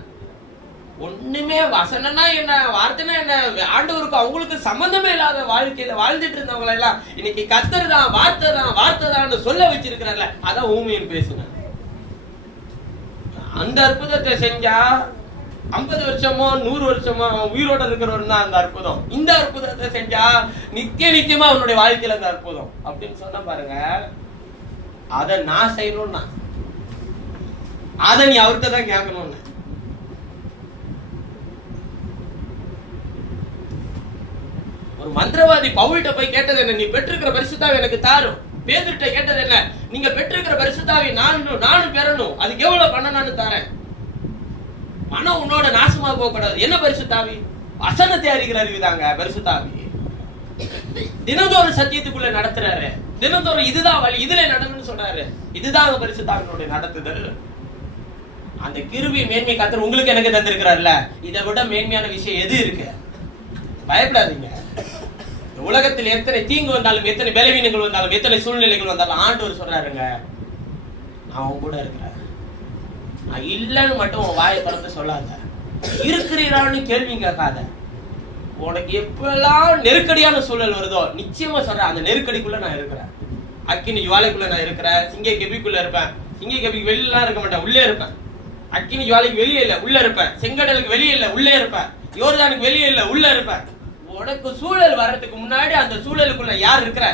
ஒண்ணுமே வசனம்னா என்ன, வார்த்தைனா என்ன, ஆண்டவருக்கு அவங்களுக்கு சம்பந்தமே இல்லாத வாழ்க்கையில வாழ்ந்துட்டு இருந்தவங்களை எல்லாம் இன்னைக்கு கர்த்தர் தான், வார்த்தை தான் சொல்ல வச்சிருக்கிறார்ல, அதான் ஊமையன் பேசினான். அந்த அற்புதத்தை செஞ்சா 50 வருஷமோ 100 வருஷமோ உயிரோட இருக்கிறவன் தான் அந்த அற்புதம். இந்த அற்புதத்தை செஞ்சா நிச்சயமா அவனுடைய வாழ்க்கையில அந்த அற்புதம் அப்படின்னு சொன்ன பாருங்க. அத நான் செய்யணும்னா அத நீ அவர்கிட்ட தான் கேட்கணும்னு. ஒரு மந்திரவாதி பவுல்கிட்ட போய் கேட்டது என்ன, நீ பெற்றிருக்கிற பரிசுத்தாவை எனக்கு தாரும். பேதுருட்ட கேட்டது என்ன, நீங்க பெற்றிருக்கிற பரிசுத்தாவை நானும் பெறணும், அதுக்கு எவ்வளவு பண்ணணும்னு தரேன். பணம் உன்னோட நாசமா போக கூடாது. என்ன பரிசுத்தாவி? வசனத்தை அறிகிற அறிவுதாங்க பரிசுத்தாவி. தினந்தோறும் சத்தியத்துக்குள்ள நடத்துறாரு, தினந்தோறும் இதுதான் வழி, இதுல நடந்துன்னு சொல்றாரு. இதுதான் பரிசுத்தாவினுடைய நடத்துதல். அந்த கிருபை மேன்மை கர்த்தர் உங்களுக்கு எனக்கு தந்திருக்கிறார்ல, இதை விட மேன்மையான விஷயம் எது இருக்கு? பயப்படாதீங்க. உலகத்தில் எத்தனை தீங்கு வந்தாலும், எத்தனை பலவீனங்கள் வந்தாலும், எத்தனை சூழ்நிலைகள் வந்தாலும் ஆண்டவர் சொல்றாருங்க, நான் உன் கூட இருக்கிறேன். நான் இல்லன்னு மட்டும் உன் வாயை திறந்து சொல்லாத, இருக்கிறீரான்னு கேள்வி கேட்காத. உனக்கு எப்பெல்லாம் நெருக்கடியான சூழல் வருதோ நிச்சயமா சொல்றேன், அந்த நெருக்கடிக்குள்ள நான் இருக்கிறேன். அக்கினி ஜுவாலைக்குள்ள நான் இருக்கிறேன். சிங்க கெபிக்குள்ள இருப்பேன். சிங்க கெபிக்கு வெளியெல்லாம் இருக்க மாட்டேன், உள்ளே இருப்பேன். அக்கினி ஜுவாலைக்கு வெளியே இல்ல, உள்ள இருப்பேன். செங்கடலுக்கு வெளியே இல்ல, உள்ளே இருப்பேன். யோர்தானுக்கு வெளியே இல்ல, உள்ள இருப்பேன். உனக்கு சூழல் வர்றதுக்கு முன்னாடி அந்த சூழலுக்குள்ள யார் இருக்கிற?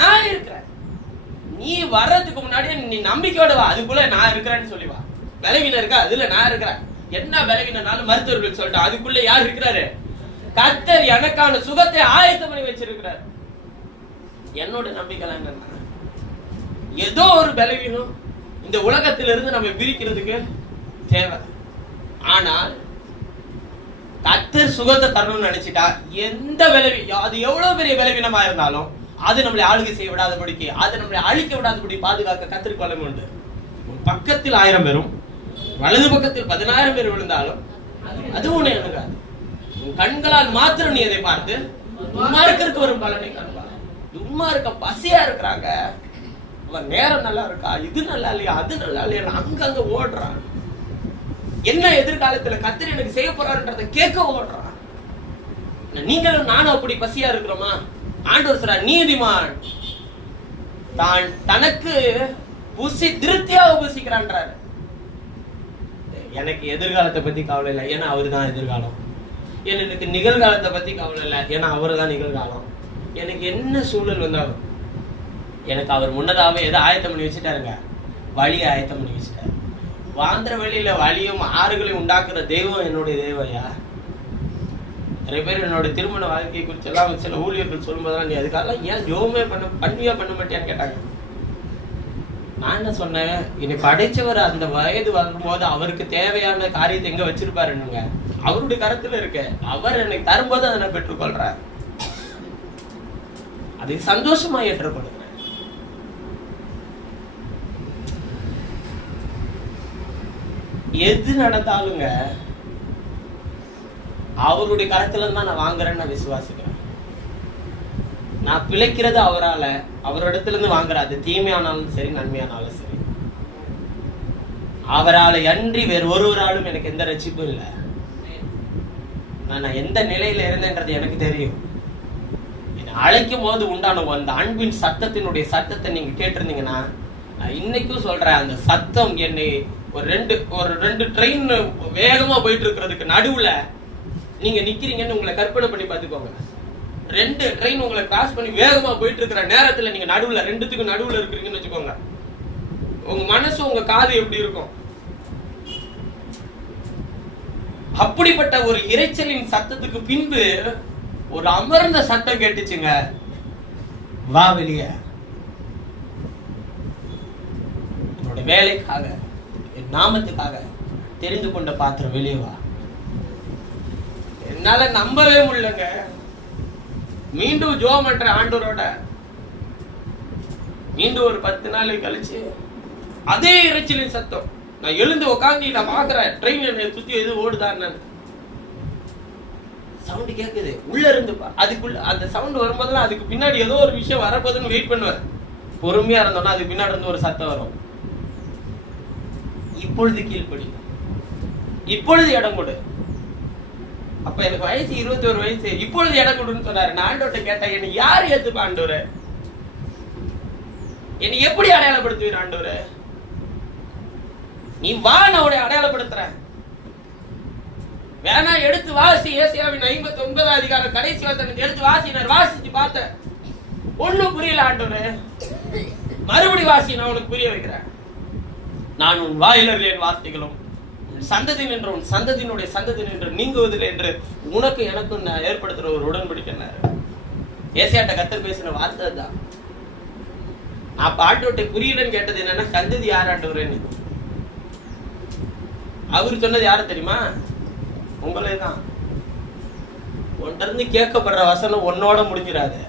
நான் இருக்கிறேன். நீ வர்றதுக்கு முன்னாடி நீ நம்பிக்கையோட வா, அதுக்குள்ள நான் இருக்கிறேன்னு சொல்லி வா. பலவீனம் இருக்கா? அதுல நான் இருக்கிறேன். என்ன பலவீனம்னாலும் மருத்துவர்கள் சொல்லிட்டு அதுக்குள்ள யார் இருக்கிறாரு? கர்த்தர் எனக்கான சுகத்தை ஆயத்தம் பண்ணி வச்சிருக்கிறார். என்னோட நம்பிக்கை என்னன்னா, ஏதோ ஒரு பலவீனம் இந்த உலகத்திலிருந்து நம்ம பிரிக்கிறதுக்கு தேவை. ஆனால் கர்த்தர் சுகத்தை தரணும்னு நினைச்சிட்டா எந்த அது எவ்வளவு பெரிய பலவீனமா இருந்தாலும் அது நம்மளை ஆளுகை செய்ய விடாதபடிக்கு, அது நம்மளை அழிக்க விடாதபடி பாதுகாக்க கர்த்தருக்கு வல்லமை உண்டு. பக்கத்தில் 1000 பேரும் வலது பக்கத்தில் 10,000 பேர் விழுந்தாலும் அது உன்னை அணுகாது. உன் கண்களால் மாத்திரம் நீ அதை பார்த்து துன்மார்க்கருக்கு வரும் பலனை காண்பார். துன்மார்க்க பசியா இருக்கிறாங்க, அவன் நேரம் நல்லா இருக்கா, இது நல்லா இல்லையா, அது நல்லா இல்லையா, அங்கங்க ஓடுறான். என்ன எதிர்காலத்துல கர்த்தர் எனக்கு செய்ய போறாருன்றதை கேட்க ஓடுறான். நீங்களும் நானும் அப்படி பசியா இருக்கிறோமா? ஆண்டவர் சொல்றார், நீதிமான் தான் தனக்கு புசி திருப்தியா உபசிக்கிறான்றாரு. எனக்கு எதிர்காலத்தை பத்தி கவலை இல்லை, ஏன்னா அவரு தான் எதிர்காலம். எனக்கு நிகழ்காலத்தை பத்தி கவலை இல்லை, ஏன்னா அவரு தான் நிகழ்காலம். எனக்கு என்ன சூழல் வந்தாலும் எனக்கு அவர் முன்னதாவே எதை ஆயத்தம் பண்ணி வச்சுட்டாருங்க? வழியை ஆயத்தம் பண்ணி வச்சுட்டாரு. வாந்திர வழியில வழியும் ஆறுகளையும் உண்டாக்குற தெய்வம் என்னுடைய தெய்வம்யா. நிறைய பேர் என்னோட திருமண வாழ்க்கையை குறித்து எல்லாம் சில ஊழியர்கள் சொல்லும்போதெல்லாம், நீ அதுக்காக ஏன் ஜோமே பண்ண மாட்டியான்னு கேட்டாங்க. நான் என்ன சொன்னேன், இனி படைச்சவர் அந்த வயது வரும்போது அவருக்கு தேவையான காரியத்தை எங்க வச்சிருப்பாருங்க? அவருடைய கருத்துல இருக்க. அவர் எனக்கு தரும்போது அதை நான் பெற்றுக்கொள்றேன். அதை சந்தோஷமா ஏற்றுக்கொள்றேன். எது நடந்தாலுங்க அவருடைய கருத்துல தான் நான் வாங்குறேன்னு நான் விசுவாசிக்கிறேன். நான் பிழைக்கிறது அவரால, அவரிடத்துல இருந்து வாங்குறேன். அது தீமையானாலும் சரி, நன்மையானாலும் சரி, அவரால் அன்றி வேறு ஒருவராலும் எனக்கு எந்த ரட்சிப்பும் இல்லை. நான் எந்த நிலையில இருந்தேன்றது எனக்கு தெரியும். என்னை அழைக்கும் போது உண்டான அந்த அன்பின் சத்தத்தினுடைய சத்தத்தை நீங்க கேட்டிருந்தீங்கன்னா, நான் இன்னைக்கும் சொல்றேன், அந்த சத்தம் என்னை ஒரு ரெண்டு ட்ரெயின் வேகமா போயிட்டு இருக்கிறதுக்கு நடுவுல நீங்க நிக்கிறீங்கன்னு உங்களை கற்பனை பண்ணி பார்த்துக்கோங்க. 2 ட்ரெயின் உங்களை கிராஸ் பண்ணி வேகமா போயிட்டு இருக்கிற நேரத்துல நீங்க நடுவுல, 2த்துக்கு நடுவுல இருக்கிறீங்கன்னு வச்சுக்கோங்க. உங்க மனசு, உங்க காது எப்படி இருக்கும்? அப்படிப்பட்ட ஒரு இரைச்சலின் சத்தத்துக்கு பின்பு ஒரு அமர்ந்த சத்தம் கேட்டுச்சுங்க, வா வெளியே, என்னோட வேலைக்காக, என் நாமத்துக்காக தெரிந்து கொண்ட பாத்திரம் வெளியே வா. என்னால நம்பவே முடியலங்க. மீண்டும் ஜோம் பண்ற ஆண்டவரோட மீண்டும் ஒரு 10 நாள் கழிச்சு அதே இறைச்சலின் சத்தம். நான் எழுந்து உட்காந்து நான் பாக்குறேன், ட்ரெயின் என்னை சுத்தி எது ஓடுதான்னு சவுண்ட் கேக்குது உள்ள இருந்து. அதுக்குள்ள அந்த சவுண்ட் வரும்போதெல்லாம் அதுக்கு பின்னாடி ஏதோ ஒரு விஷயம் வரப்போதுன்னு வெயிட் பண்ணுவேன். பொறுமையா இருந்தோம்னா அதுக்கு பின்னாடி இருந்து ஒரு சத்தம் வரும். இப்பொழுது கீழ்ப்படி, இப்பொழுது இடம் கொடு. அப்ப எனக்கு வயசு 21 வயசு. இப்பொழுது இடம் கொடுன்னு சொன்னாரு. நான் ஆண்டவர்கிட்ட கேட்டேன், என்ன யாரு ஏத்துப்பா ஆண்டவரே? என்னை எப்படி அடையாளப்படுத்துவீர் ஆண்டவரே? நீ வா, நான் உடைய அடையாளப்படுத்துறேன். வேணா எடுத்து வாசி. ஏசாயாவின் 59 அதிகாரம் கடைசி வசனம் எடுத்து வாசினார். வாசிச்சு பார்த்தேன், ஒண்ணும் புரியல ஆண்டவரே. மறுபடி வாசி, நான் உனக்கு புரிய வைக்கிறேன். நான் உன் வாயிலர்கள் என் வார்த்தைகளும் சந்ததி நின்ற உன் சந்ததியினுடைய சந்ததி நின்று நீங்குவதில்லை என்று உனக்கு எனக்கும் ஏற்படுத்துற ஒரு உடன்படிக்கை. ஏசாயாட்ட கர்த்தர் பேசின வார்த்தை தான். நான் பாட்டோட்டை புரியலன்னு கேட்டது என்னன்னா, சந்ததி யார் ஆண்டவரேன்னு. அவரு சொன்னது யாரு தெரியுமா? உங்களே தான். உன்கிட்ட இருந்து கேட்கப்படுற வசனம் உன்னோட முடிஞ்சிடாது.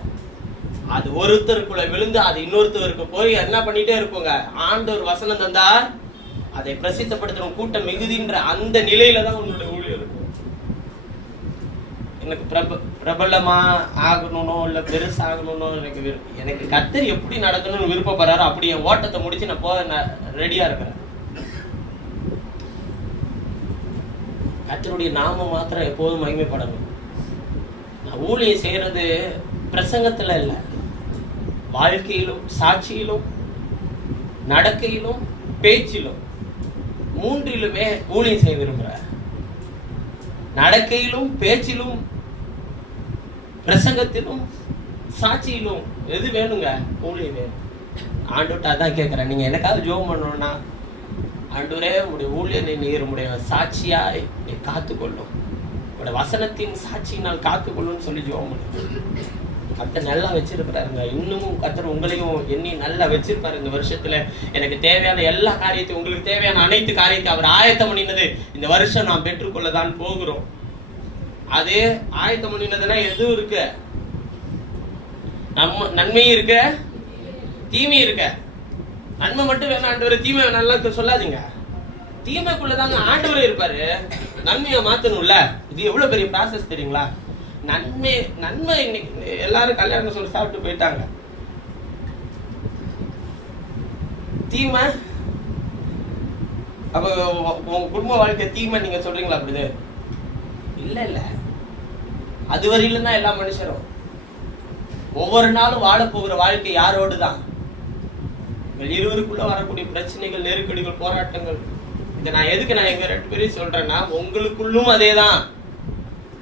அது ஒருத்தருக்குள்ள விழுந்து அது இன்னொருத்தருக்கு போய் என்ன பண்ணிட்டே இருக்குங்க. ஆண்டவர் வசனம் தந்தா அதை பிரசித்தப்படுத்துற கூட்டம் மிகுதின்ற அந்த நிலையில தான் உன்னோட ஊழியர் இருக்கும். எனக்கு பிரபலமா ஆகணும்னோ இல்ல பெருசாகணும்னோ எனக்கு கர்த்தர் எப்படி நடக்கணும்னு விருப்பப்படுறாரோ அப்படி என் ஓட்டத்தை முடிச்சு நான் ரெடியா இருக்கிறேன். கர்த்தருடைய நாமம் மாத்திரம் எப்போதும் மகிமைப்படணும். நான் ஊழியம் செய்யறது பிரசங்கத்துல இல்ல, வாழ்க்கையிலும் சாட்சியிலும் நடக்கையிலும் பேச்சிலும் மூன்றிலுமே ஊழியம் செய்ய விரும்புற. நடக்கையிலும் பேச்சிலும் பிரசங்கத்திலும் சாட்சியிலும் எது வேணுங்க? ஊழியம் வேணும். ஆண்டவர்ட்ட அதான் கேட்கிறேன். நீங்க எனக்காவது ஜெபம் பண்ணணும்னா, ஆண்டவரே உங்களுடைய ஊழியனை நீர் உடைய சாட்சியாய் நீ காத்துக்கொள்ளும், உடைய வசனத்தின் சாட்சியினால் காத்துக்கொள்ளும் சொல்லி ஜெபம் பண்ணுங்க. கர்த்தர் நல்லா வச்சிருப்பாருங்க. இன்னமும் கர்த்தர் உங்களையும் எண்ணி நல்லா வச்சிருப்பாரு. இந்த வருஷத்துல எனக்கு தேவையான எல்லா காரியத்தையும், உங்களுக்கு தேவையான அனைத்து காரியத்தையும் அவர் ஆயத்தம் பண்ணினது இந்த வருஷம் நாம் பெற்றுக்கொள்ளதான் போகிறோம். அது ஆயத்தம் பண்ணினதுன்னா எதுவும் இருக்கு, நம்ம நன்மையும் இருக்க தீமையும் இருக்க. நன்மை மட்டும் வேணும் ஆண்டவர், தீமை வேணாம் சொல்லாதீங்க. தீமைக்குள்ளதாங்க ஆண்டவரே இருப்பாரு. நன்மையை மாத்தணும்ல. இது எவ்வளவு பெரிய ப்ராசஸ் தெரியுங்களா? நன்மை இன்னைக்கு எல்லாரும் கல்யாணம் சொல்லி சாப்பிட்டு போயிட்டாங்க. தீமை அப்ப உங்க குடும்ப வாழ்க்கை தீமை நீங்க சொல்றீங்களா? அப்படி இல்ல. அது வரையிலும் தான் எல்லா மனுஷரும். ஒவ்வொரு நாளும் வாழ போகிற வாழ்க்கை யாரோடு தான்? இருவருக்குள்ள வரக்கூடிய பிரச்சனைகள், நெருக்கடிகள், போராட்டங்கள். இதை நான் எதுக்கு எங்க 2 பேரையும் சொல்றேன்னா, உங்களுக்குள்ளும் அதேதான்.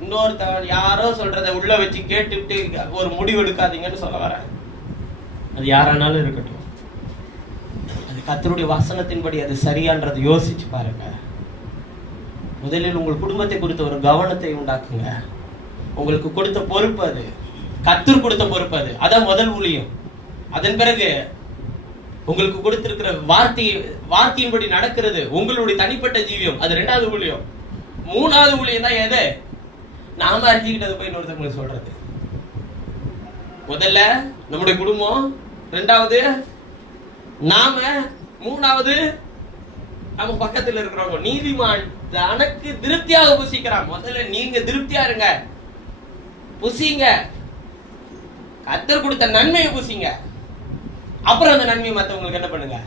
இன்னொருத்தவன் யாரோ சொல்றத உள்ள வச்சு கேட்டுட்டு ஒரு முடிவு எடுக்காதீங்கன்னு சொல்ல வரேன். அது யாரானாலும் இருக்கட்டும், அது கர்த்தருடைய வசனத்தின்படி அது சரியான்றதை யோசிச்சு பாருங்க. முதலில் உங்கள் குடும்பத்தை குறித்த ஒரு கவனத்தை உண்டாக்குங்க. உங்களுக்கு கொடுத்த பொறுப்பு அது, கர்த்தர் கொடுத்த பொறுப்பு அது. அதான் முதல் ஊழியம். அதன் பிறகு உங்களுக்கு கொடுத்திருக்கிற வார்த்தையின்படி நடக்கிறது உங்களுடைய தனிப்பட்ட ஜீவியம், அது 2வது ஊழியம். 3வது ஊழியம் தான் எது? நாம அறிஞ்சிக்கிட்டது போய் இன்னொருத்தவங்களுக்கு சொல்றது. முதல்ல நம்முடைய குடும்பம், 2வது நாம, 3வது நம்ம பக்கத்துல இருக்கிறவங்க. நீதிமான் தனக்கு திருப்தியாக புசிக்கிறான். முதல்ல நீங்க திருப்தியா இருங்க, புசிங்க, கர்த்தர் கொடுத்த நன்மையை புசிங்க. அப்புறம் அந்த நன்மையை மற்றவங்களுக்கு என்ன பண்ணுங்க?